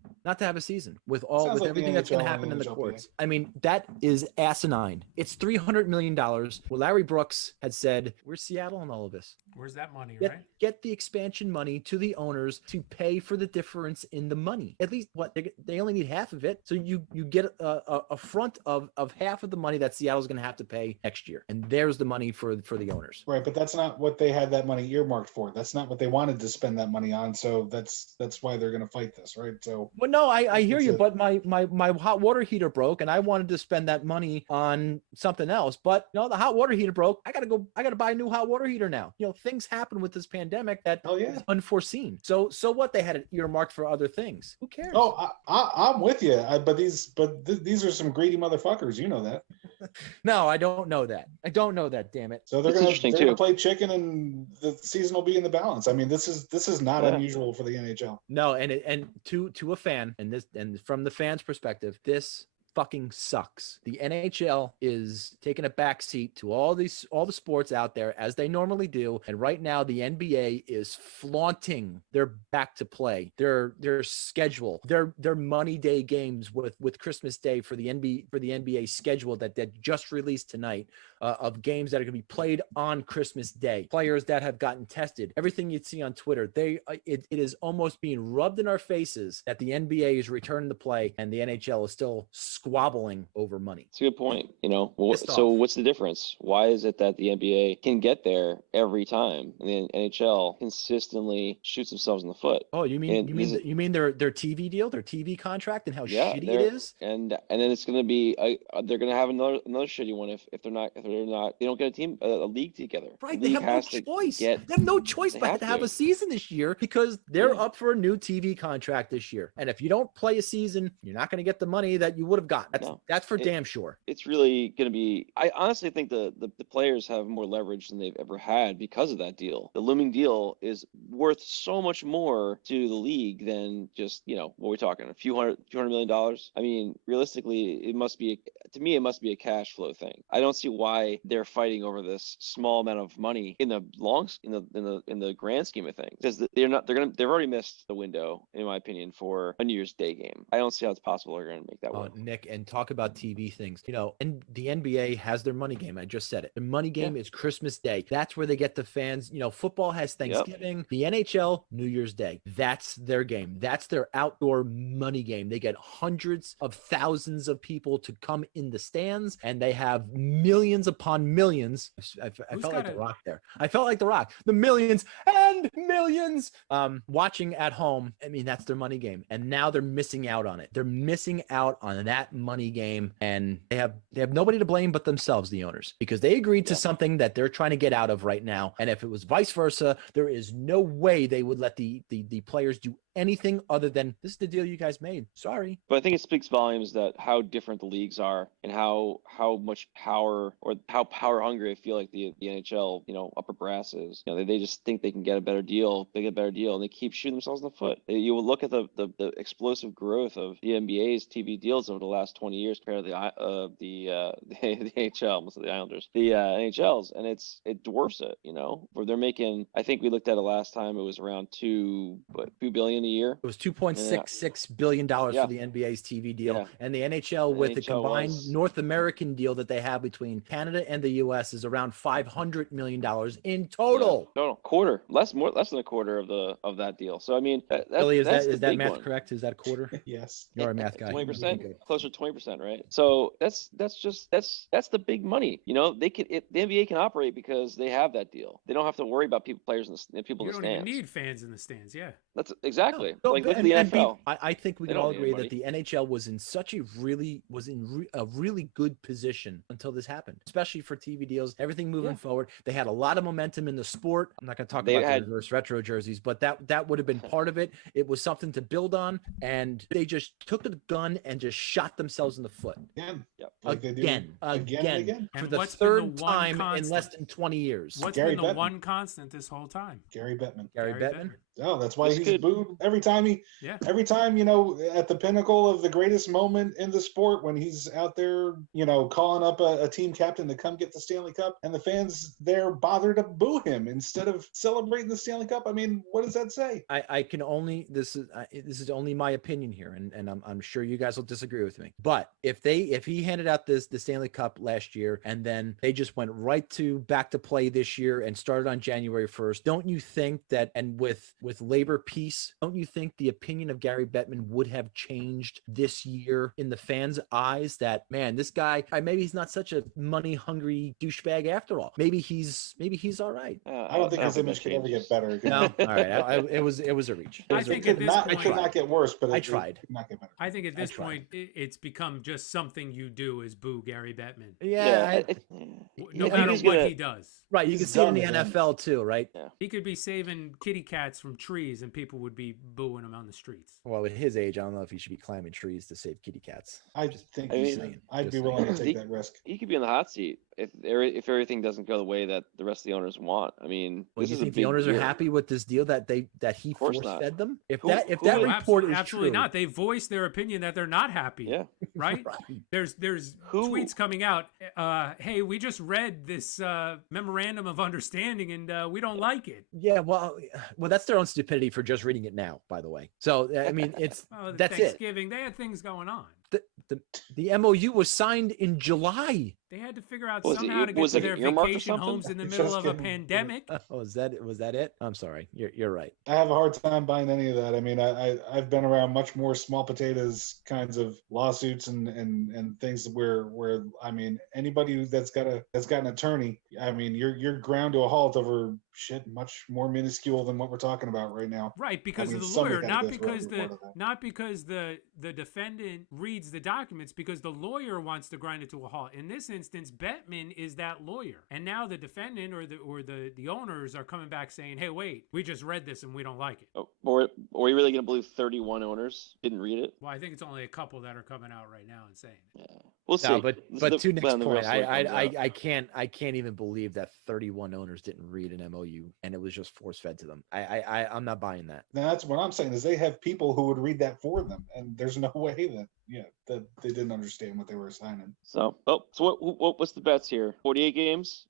with Sounds like the everything that's going to NHL and happen the in the NHLPA. courts. I mean, that is asinine. It's $300 million. Well, Larry Brooks had said, "Where's Seattle in all of this? Where's that money, Get, right? get the expansion money to the owners to pay for the difference in the money. At least what they only need half of it. So you get a front of half of the money that Seattle's going to have to pay next year. And there's the money for the owners. Right, but that's not what they had that money earmarked for. That's not what they wanted to spend that money on. So that's why they're going to fight this, right? So, Well, no, I hear It's you, a- but my hot water heater broke, and I wanted to spend that money on something else. But the hot water heater broke. I gotta buy a new hot water heater now. Things happen with this pandemic that Oh, yeah. is unforeseen. So what, they had it earmarked for other things. Who cares? oh, I'm with you. But these are some greedy motherfuckers. You know that. No, I don't know that. Damn it. So they're It's gonna interesting, they're gonna too. play chicken, and the season will be in the balance. I mean, this is not Yeah. unusual for the NHL. No, and to a fan, and from the fan's perspective, this fucking sucks. The NHL is taking a back seat to all the sports out there as they normally do, and right now the NBA is flaunting their back to play, their schedule, their money day games with Christmas Day for the NBA schedule that just released tonight. Of games that are going to be played on Christmas Day, players that have gotten tested, everything you'd see on Twitter, it is almost being rubbed in our faces that the NBA is returning to play and the NHL is still squabbling over money. It's a good point. Pissed So off. what's the difference? Why is it that the NBA can get there every time and the NHL consistently shoots themselves in the foot? Oh, you mean And is it- you mean their TV deal, their TV contract, and how Yeah, shitty it they're- is? And then it's going to be they're going to have another shitty one if they don't get a league together. Right, The they league have no has to choice. get- They have no choice they but have to have to. a season this year because they're Yeah. up for a new TV contract this year. And if you don't play a season, you're not going to get the money that you would have got. No. That's for It- damn sure. It's really going to be. I honestly think the players have more leverage than they've ever had because of that deal. The looming deal is worth so much more to the league than just what we're talking, a few hundred $million. I mean, realistically, it must be a cash flow thing. I don't see why they're fighting over this small amount of money in the grand scheme of things, because they've already missed the window, in my opinion, for a New Year's Day game. I don't see how it's possible they're going to make that work. Nick, and talk about TV things. And the NBA has their money game. I just said it. The money game is Christmas Day. That's where they get the fans. Football has Thanksgiving. The NHL, New Year's Day. That's their game. That's their outdoor money game. They get hundreds of thousands of people to come in the stands, and they have millions upon millions. I felt like The Rock there. I felt like The Rock. The millions and millions watching at home. I mean, that's their money game. And now they're missing out on it. They're missing out on that money game, and they have nobody to blame but themselves, the owners, because they agreed to something that they're trying to get out of right now. And if it was vice versa, there is no way they would let the players do anything other than, this is the deal you guys made. Sorry. But I think it speaks volumes that how different the leagues are and how much power, or how power hungry I feel like the NHL, upper brass is. They just think they can get a better deal. They get a better deal, and they keep shooting themselves in the foot. You will look at the explosive growth of the NBA's TV deals over the last 20 years compared to the NHL, almost the Islanders, the NHL's, and it dwarfs it. Where they're making, I think we looked at it last time, it was around $2 billion a year. It was $2.66 billion for the NBA's TV deal. Yeah. And the NHL, with the NHL combined was- North American deal that they have between Canada and the US, is around $500 million in total. Yeah, total quarter, less than a quarter of that deal. So I mean, Billy, is that's that the big math one. correct? Is that a quarter? Yes. You're a math guy. 20%, Good. closer to 20%, right? So that's the big money. The NBA can operate because they have that deal. They don't have to worry about players and people You in don't the even stands. need fans in the stands. Yeah. That's exactly No, like look at and- the and NFL. I think we They can all don't need agree that anybody. the NHL was in a really good position until this happened, especially for TV deals, everything moving forward. They had a lot of momentum in the sport. I'm not going to talk They about had- the reverse retro jerseys, but that would have been part of it. It was something to build on, and they just took the gun and just shot themselves in the foot Again. Yep. Like they do again and again. for And the what's been the third one time in constant? less than 20 years. What's Gary been the Bettman. one constant this whole time? Gary Bettman. Gary Bettman? Oh, that's why This he's could- booed every time Yeah. at the pinnacle of the greatest moment in the sport, when he's out out there, calling up a team captain to come get the Stanley Cup, and the fans there bother to boo him instead of celebrating the Stanley Cup. I mean, what does that say? I can only this is only my opinion here, and I'm sure you guys will disagree with me. But if he handed out the Stanley Cup last year and then they just went right to back to play this year and started on January 1st, don't you think that, and with labor peace, don't you think the opinion of Gary Bettman would have changed this year in the fans' eyes? That, man, this guy, maybe he's not such a money hungry douchebag after all. Maybe he's all right. I don't think his image could ever get better. No, all right. It was a reach. I think at this point, it could not get worse, but I tried. It could not get better. I think at this point, it's become just something you do is boo Gary Bettman. Yeah. No matter what he does. Right. You can see it in the NFL too, right? Yeah. He could be saving kitty cats from trees and people would be booing him on the streets. Well, at his age, I don't know if he should be climbing trees to save kitty cats. I'd be willing to take that risk. He could be in the hot seat if everything doesn't go the way that the rest of the owners want. I mean, well, you think the owners are happy with this deal that he force fed them? If that report is absolutely true, not. They voiced their opinion that they're not happy. Yeah. Right? There's tweets coming out. Hey, we just read this memorandum of understanding and we don't like it. Yeah, well, that's their own stupidity for just reading it now, by the way. So I mean, that's Thanksgiving, they had things going on. The MOU was signed in July. They had to figure out somehow to get to their vacation homes in the middle of a pandemic. Oh, was that it? I'm sorry. You're right. I have a hard time buying any of that. I mean, I've been around much more small potatoes kinds of lawsuits and things where I mean, anybody that's got an attorney, I mean, you're ground to a halt over shit much more minuscule than what we're talking about right now. Right, because of the lawyer, not because the defendant reads the documents, because the lawyer wants to grind it to a halt. In this instance, Bettman is that lawyer, and now the defendant or the owners are coming back saying, "Hey, wait, we just read this and we don't like it." Oh, or are we really going to believe 31 owners didn't read it? Well, I think it's only a couple that are coming out right now and saying it. Yeah, we'll see. No, but to Nick's point, I I can't even believe that 31 owners didn't read an MOU and it was just force fed to them. I'm not buying that. Now, that's what I'm saying is they have people who would read that for them, and there's no way that they didn't understand what they were signing. So what's the bets here? 48 games?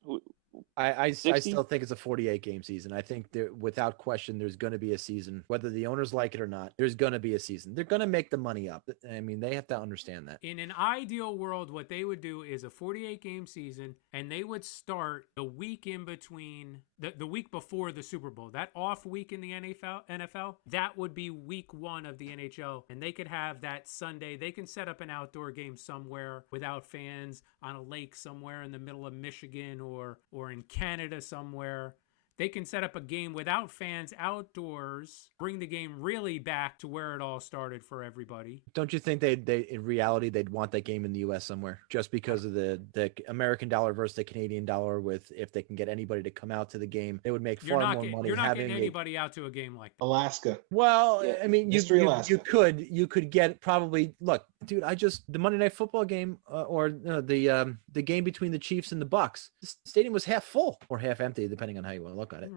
I still think it's a 48 game season. I think without question, there's going to be a season, whether the owners like it or not. There's going to be a season. They're going to make the money up. I mean, they have to understand that. In an ideal world, what they would do is a 48 game season, and they would start the week in between the week before the Super Bowl. That off week in the NFL, that would be week 1 of the NHL, and they could have that Sunday. They can set up an outdoor game somewhere without fans on a lake somewhere in the middle of Michigan or in Canada somewhere. They can set up a game without fans outdoors, bring the game really back to where it all started for everybody. Don't you think they in reality they'd want that game in the US somewhere just because of the American dollar versus the Canadian dollar? With if they can get anybody to come out to the game, they would make far more money. You're not getting anybody out to a game like that. Alaska. Well, yeah. I mean, you could get probably, look, dude, the Monday Night Football game the game between the Chiefs and the Bucks, the stadium was half full or half empty depending on how you want to look at it.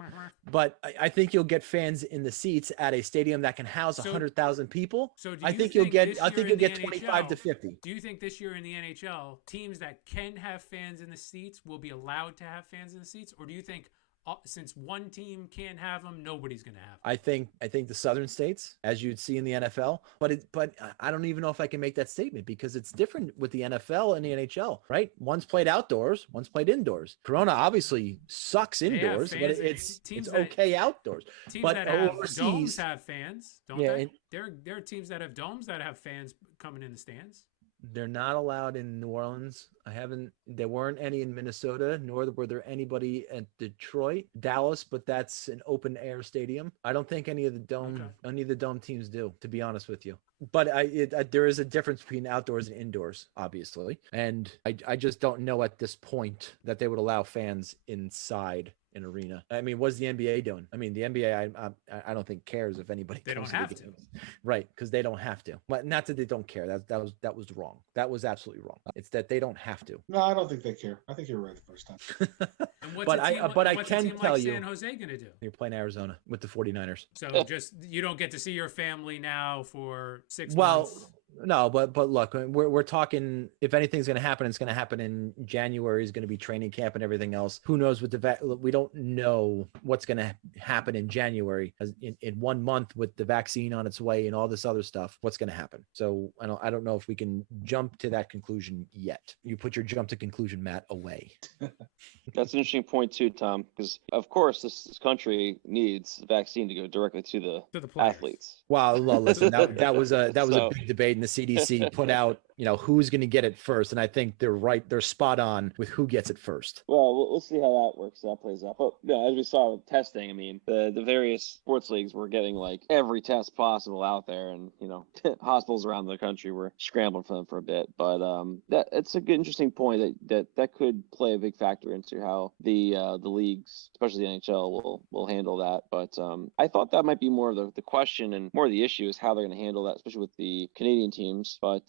But I think you'll get fans in the seats at a stadium that can house 100,000 people. So I think you'll get 25 to 50. Do you think this year in the NHL, teams that can have fans in the seats will be allowed to have fans in the seats, or do you think since one team can't have them, nobody's going to have them? I think the southern states, as you'd see in the NFL, but I don't even know if I can make that statement because it's different with the NFL and the NHL, right? One's played outdoors, one's played indoors. Corona obviously sucks indoors, but it's okay outdoors. Teams but that have overseas, domes have fans, don't they? There are teams that have domes that have fans coming in the stands. They're not allowed in New Orleans. There weren't any in Minnesota, nor were there anybody at Detroit, Dallas, but that's an open air stadium. I don't think any of the dome teams do, to be honest with you. But there is a difference between outdoors and indoors, obviously. And I just don't know at this point that they would allow fans inside an arena. I mean, what's the NBA doing? I mean, the NBA, I don't think cares if anybody. They don't have to, right? Because they don't have to. But not that they don't care. That was wrong. That was absolutely wrong. It's that they don't have to. No, I don't think they care. I think you're right the first time. But I can tell you, San Jose going to do? You're playing Arizona with the 49ers. So just you don't get to see your family now for 6 months. No, but look, we're talking. If anything's going to happen, it's going to happen in January. Is going to be training camp and everything else. Who knows what we don't know what's going to happen in January, as in 1 month with the vaccine on its way and all this other stuff. What's going to happen? So I don't know if we can jump to that conclusion yet. You put your jump to conclusion, Matt, away. That's an interesting point too, Tom, because of course this country needs the vaccine to go directly to the players. athletes. Well, listen, that was a So- big debate, and the CDC put out, who's going to get it first, and I think they're right. They're spot on with who gets it first. Well, we'll see how that works. That plays out. But as we saw with testing, I mean, the various sports leagues were getting like every test possible out there, and hospitals around the country were scrambling for them for a bit. But it's a good, interesting point that could play a big factor into how the leagues, especially the NHL, will handle that. But I thought that might be more of the question and more of the issue is how they're going to handle that, especially with the Canadian teams. But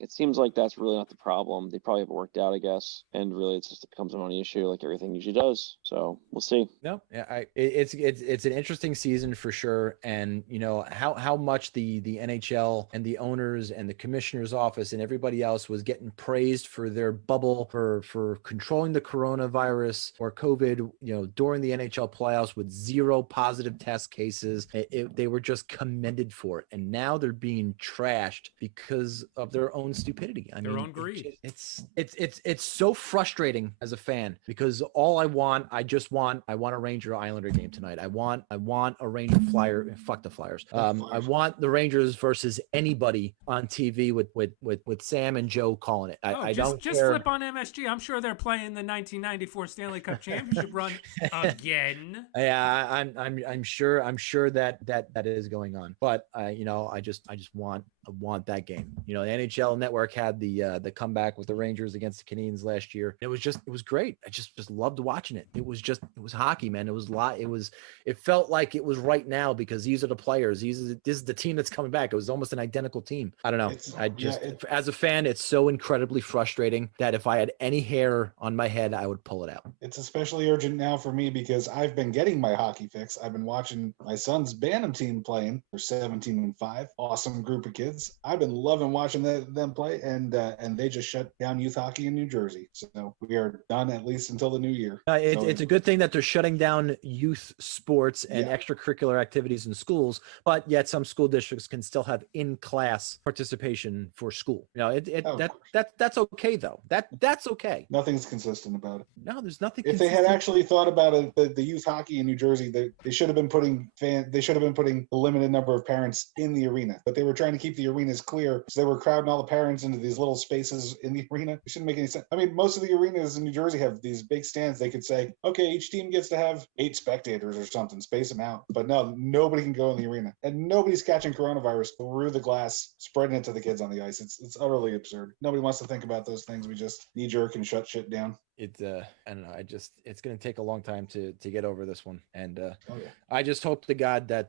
it seems like that's really not the problem. They probably have it worked out, I guess, and really it becomes a money issue like everything usually does. So we'll see. No, yeah, it's an interesting season for sure, and how much the NHL and the owners and the commissioner's office and everybody else was getting praised for their bubble for controlling the coronavirus or COVID, during the NHL playoffs with 0 positive test cases. They were just commended for it, and now they're being trashed because of their own stupidity. Their own greed. It's so frustrating as a fan because all I want a Ranger Islander game tonight. I want a Ranger Flyer. Fuck the Flyers. I want the Rangers versus anybody on TV with Sam and Joe calling it. I don't just care. flip on MSG. I'm sure they're playing the 1994 Stanley Cup Championship run again. Yeah, I'm sure that is going on. But I just want that game. The NHL Network had the comeback with the Rangers against the Canadiens last year. It was great. I just loved watching it. It was hockey, man. It felt like it was right now because these are the players. This is the team that's coming back. It was almost an identical team. I don't know. As a fan, it's so incredibly frustrating that if I had any hair on my head, I would pull it out. It's especially urgent now for me because I've been getting my hockey fix. I've been watching my son's Bantam team playing. They're 17-5. Awesome group of kids. I've been loving watching them play, and they just shut down youth hockey in New Jersey. So we are done at least until the new year. It's a good thing that they're shutting down youth sports and extracurricular activities in schools, but yet some school districts can still have in-class participation for school. That's okay though. That's okay. Nothing's consistent about it. No, there's nothing. If they had actually thought about it, the youth hockey in New Jersey, they should have been putting a limited number of parents in the arena, but they were trying to keep the arenas clear, so they were crowding all the parents into these little spaces in the arena. It shouldn't make any sense. I mean, most of the arenas in New Jersey have these big stands. They could say, okay, each team gets to have 8 spectators or something, space them out. But no, nobody can go in the arena, and nobody's catching coronavirus through the glass, spreading it to the kids on the ice. It's utterly absurd. Nobody wants to think about those things. We just knee jerk and shut shit down. I don't know. It's going to take a long time to get over this one. And I just hope to God that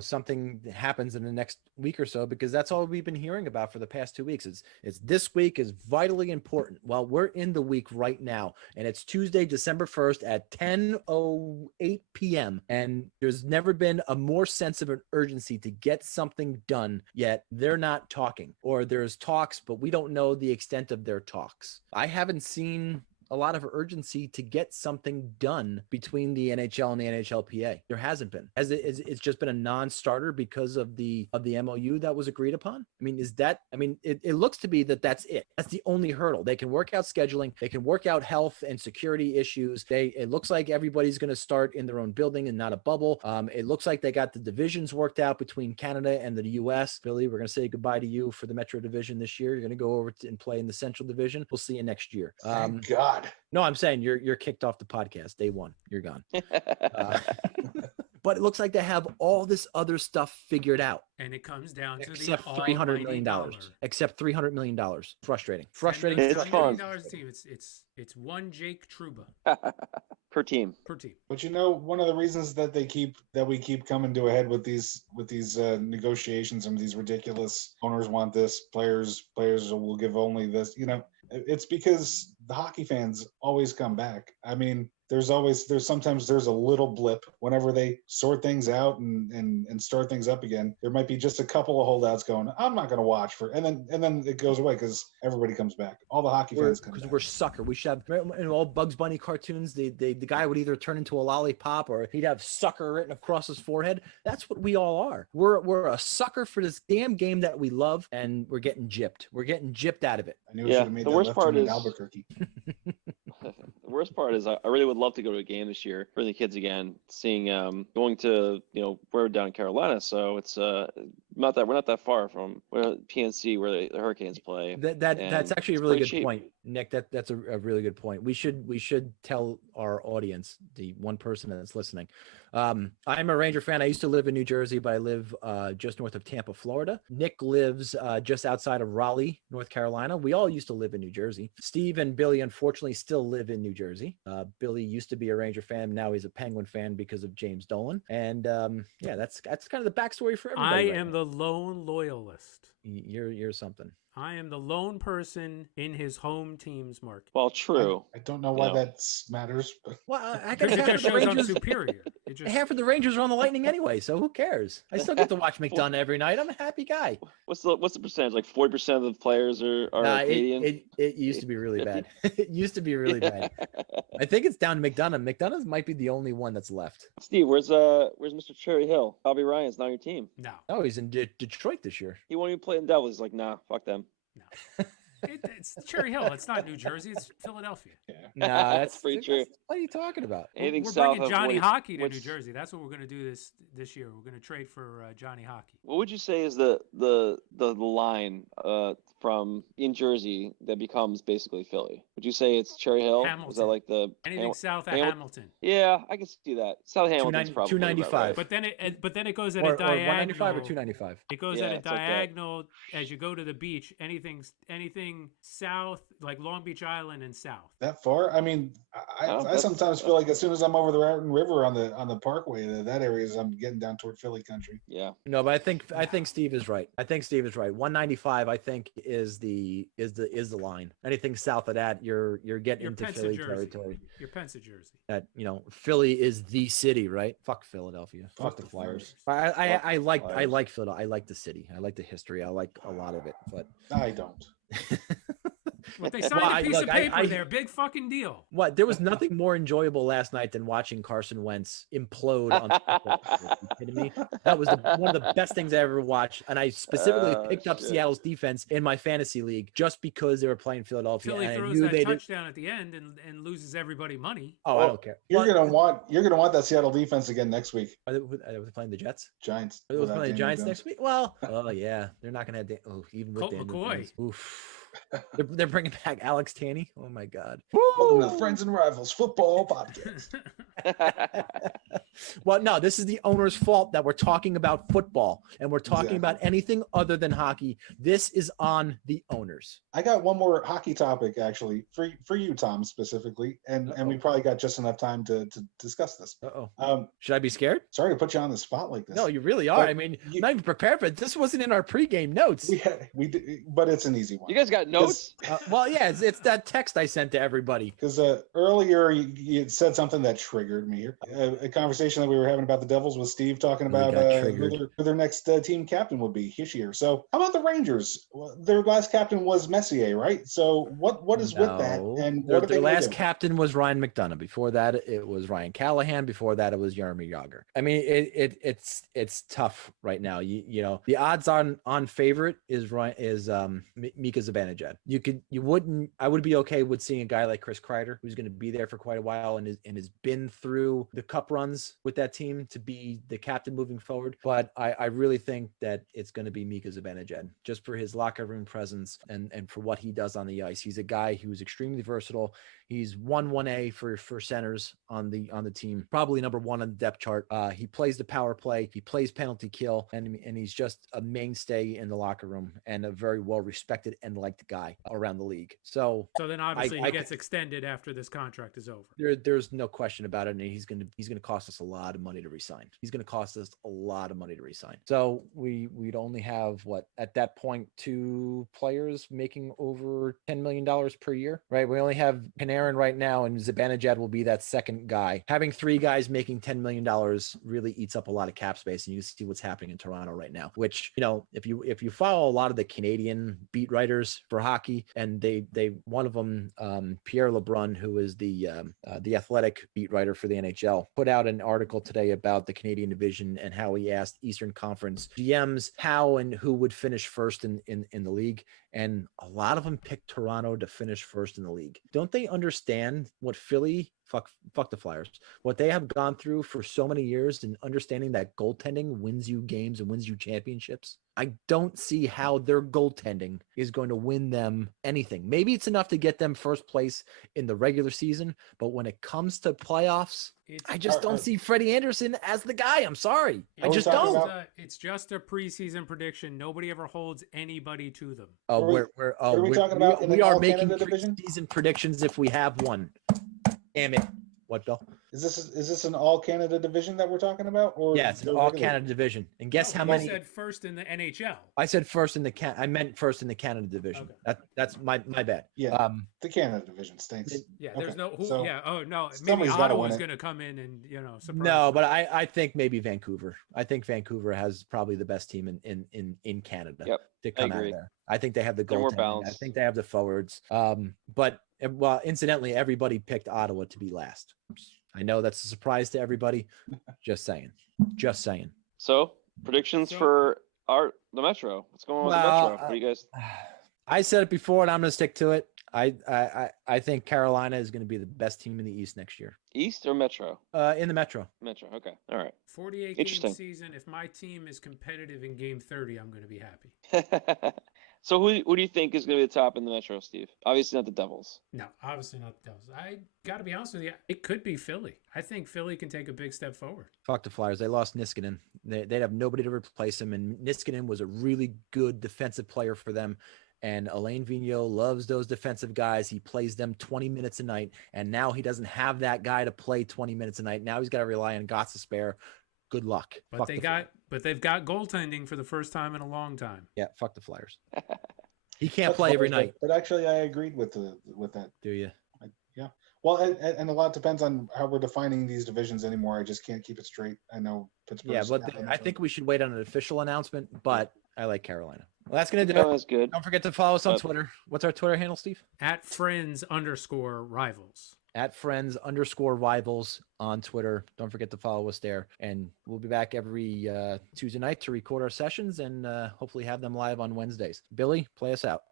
something happens in the next week or so, because that's all we've been hearing about for the past 2 weeks. It's this week is vitally important. Well, we're in the week right now, and it's Tuesday, December 1st at 10:08 p.m. And there's never been a more sense of an urgency to get something done, yet they're not talking, or there's talks, but we don't know the extent of their talks. I haven't seen a lot of urgency to get something done between the NHL and the NHLPA. There hasn't been. It's just been a non-starter because of the MOU that was agreed upon. I mean, it looks to be that's it. That's the only hurdle. They can work out scheduling. They can work out health and security issues. It looks like everybody's going to start in their own building and not a bubble. It looks like they got the divisions worked out between Canada and the US. Billy, we're going to say goodbye to you for the Metro Division this year. You're going to go over and play in the Central Division. We'll see you next year. Thank God. No, I'm saying you're kicked off the podcast. Day 1, you're gone. But it looks like they have all this other stuff figured out. And it comes down to except the $300 million. Except $300 million. Frustrating. It's fun. $100 a team. It's one Jake Trouba per team. But one of the reasons that we keep coming to a head with these negotiations and these ridiculous owners want this, players will give only this. It's because the hockey fans always come back. I mean, sometimes there's a little blip whenever they sort things out and start things up again. There might be just a couple of holdouts going, I'm not going to watch and then it goes away because everybody comes back. All the hockey fans come Because back. we're sucker. We should have in all Bugs Bunny cartoons. The guy would either turn into a lollipop or he'd have sucker written across his forehead. That's what we all are. We're a sucker for this damn game that we love, and we're getting gypped. We're getting gypped out of it. I knew we should have made the that worst left part turn in is- Albuquerque. The worst part is I really would love to go to a game this year, bring the kids again, seeing going to we're down in Carolina, so it's we're not that far from where PNC where the Hurricanes play. That's and actually a it's really pretty good cheap. point, Nick. That's a really good point. We should tell our audience, the one person that's listening. I'm a Ranger fan. I used to live in New Jersey, but I live just north of Tampa, Florida. Nick lives just outside of Raleigh, North Carolina. We all used to live in New Jersey. Steve and Billy, unfortunately, still live in New Jersey. Billy used to be a Ranger fan. Now he's a Penguin fan because of James Dolan. And yeah, that's kind of the backstory for I everybody. am the lone loyalist. You're something. I am the lone person in his home team's market. Well, true. I don't know why No. that matters, but Well, I guess Because it half of just the shows I'm Rangers, superior. It just half of the Rangers are on the Lightning anyway, so who cares? I still get to watch McDonough every night. I'm a happy guy. What's the percentage? Like 40% of the players are Nah, Canadian. it used to be really bad. It used to be really bad. I think it's down to McDonough. McDonough might be the only one that's left. Steve, where's Mr. Cherry Hill? Bobby Ryan's not on your team. no. Oh, he's in Detroit this year. He won't even play in Devils. He's like, nah, fuck them. It's Cherry Hill. It's not New Jersey. It's Philadelphia. yeah. Nah, That's pretty true. What are you talking about? Anything We're south bringing of Johnny what- Hockey to New what's- Jersey. That's what we're going to do this year. We're going to trade for Johnny Hockey. What would you say is the line from in Jersey that becomes basically Philly? Would you say it's Cherry Hill? Is that Hamilton. like the Anything south of Hamil- Hamilton. Yeah, I can see that. South Hamilton's 290 probably 295. about right. But then it goes at Or a diagonal. 195 or 295? It goes Yeah, at a it's like that. diagonal as you go to the beach. Anything south, like Long Beach Island and south. That far? I mean, Oh, I that's- sometimes feel like as soon as I'm over the Raritan River on the Parkway, that area is I'm getting down toward Philly country. Yeah. No, but I think Steve is right. 195, I think, is the line. Anything south of that, you're getting You're into Pensa Philly Jersey. territory. You're Pensa Jersey. That Philly is the city, right? Fuck Philadelphia. Fuck the Flyers. I like Philadelphia. I like the city. I like the history. I like a lot of it. But I don't. What they signed Well, a piece look, of I- paper there. Big fucking deal. what? There was nothing more enjoyable last night than watching Carson Wentz implode on the football field. Are you kidding me? That was one of the best things I ever watched. And I specifically Oh, picked up shit. Seattle's defense in my fantasy league just because they were playing Philadelphia. Philly and I throws knew that they didn't. touchdown at the end and loses everybody money. Oh, I Well, don't care. You're Well, gonna want that Seattle defense again next week. Are they playing the Jets? Giants. Are they without playing the Daniel Giants Jones. next week? Well, oh yeah, they're not gonna have. Even with Colt Daniel McCoy. Jones. Oof. They're bringing back Alex Tanney. Oh my God. Welcome to the Friends and Rivals Football Podcast. Well, no, this is the owner's fault that we're talking about football and we're talking Exactly. about anything other than hockey. This is on the owners. I got one more hockey topic actually for you, Tom, specifically, and we probably got just enough time to discuss this. Uh-oh. Should I be scared? Sorry to put you on the spot like this. No, you really are. But I mean, you- I'm not even prepared for it. This wasn't in our pregame notes. we did, but it's an easy one. You guys got notes? Well, yeah, it's that text I sent to everybody. Because earlier you said something that triggered me here. A conversation that we were having about the Devils with Steve talking Really about got triggered. who their next team captain would be Hischier. So how about the Rangers? Well, their last captain was Messier, right? So what is with that? No. And Their, what are they their gonna last do? captain was Ryan McDonough. Before that, it was Ryan Callahan. Before that, it was Jaromir Jagr. I mean, it's tough right now. You know, the odds on favorite is Mika Zibanejad. I would be okay with seeing a guy like Chris Kreider, who's going to be there for quite a while and has been through the cup runs with that team to be the captain moving forward. But I really think that it's going to be Mika Zibanejad just for his locker room presence and for what he does on the ice. He's a guy who's extremely versatile. He's 1A for centers on the team, probably number one on the depth chart. He plays the power play, he plays penalty kill, and he's just a mainstay in the locker room and a very well respected and liked guy around the league. So So then obviously I- he gets extended after this contract is over. there's no question about it, and he's gonna cost us us a lot of money to resign. He's going to cost us a lot of money to resign. So we'd only have at that point, 2 players making over $10 million per year, right? We only have Panarin right now, and Zibanejad will be that second guy. Having 3 guys making $10 million really eats up a lot of cap space, and you see what's happening in Toronto right now, which, if you follow a lot of the Canadian beat writers for hockey, and they one of them, Pierre LeBrun, who is the Athletic beat writer for the NHL, put out an article today about the Canadian division and how he asked Eastern Conference GMs how and who would finish first in the league. And a lot of them picked Toronto to finish first in the league. Don't they understand what Philly, fuck the Flyers, what they have gone through for so many years, and understanding that goaltending wins you games and wins you championships? I don't see how their goaltending is going to win them anything. Maybe it's enough to get them first place in the regular season, but when it comes to playoffs, I just don't see Freddie Anderson as the guy. I'm sorry. I just don't. It's just a preseason prediction. Nobody ever holds anybody to them. What are we talking about in We the are All making Canada division? season predictions if we have one. Damn it. What, Bill? Is this an all Canada division that we're talking about? Or Yeah, it's an the all regular? Canada division. And guess how You many? said first in the NHL. I said first in the I meant first in the Canada division. Okay. That's my bad. Yeah, the Canada division stinks. Yeah, Okay, there's no. so Oh no, maybe somebody's gotta win Ottawa's it. going to come in and surprise. No, but I think maybe Vancouver. I think Vancouver has probably the best team in Canada to come out of agree. there. I think they have the They're more goaltending. I balanced. think they have the forwards. But incidentally, everybody picked Ottawa to be last. I know that's a surprise to everybody. Just saying. So predictions So- for the Metro. What's going on with the Metro? What do you guys? I said it before, and I'm going to stick to it. I think Carolina is going to be the best team in the East next year. East or Metro? In the Metro. Metro. Okay. All right. 48 game Interesting. season. If my team is competitive in game 30, I'm going to be happy. So who do you think is going to be the top in the Metro, Steve? Obviously not the Devils. No, obviously not the Devils. I got to be honest with you. It could be Philly. I think Philly can take a big step forward. Fuck the Flyers. They lost Niskanen. They'd have nobody to replace him, and Niskanen was a really good defensive player for them. And Alain Vigneault loves those defensive guys. He plays them 20 minutes a night, and now he doesn't have that guy to play 20 minutes a night. Now he's got to rely on Gostisbehere. Good luck. But Fuck the Flyers. they've got goaltending for the first time in a long time. Yeah, fuck the Flyers. He can't That's play every Flyers, night. But actually, I agreed with that. Do you? Yeah. Well, and a lot depends on how we're defining these divisions anymore. I just can't keep it straight. I know Pittsburgh. Yeah, but I think we should wait on an official announcement, but I like Carolina. Well, that's going to do Oh, it. that's good. Don't forget to follow us on But- Twitter. What's our Twitter handle, Steve? At friends_rivals. At friends_rivals on Twitter. Don't forget to follow us there. And we'll be back every Tuesday night to record our sessions and hopefully have them live on Wednesdays. Billy, play us out.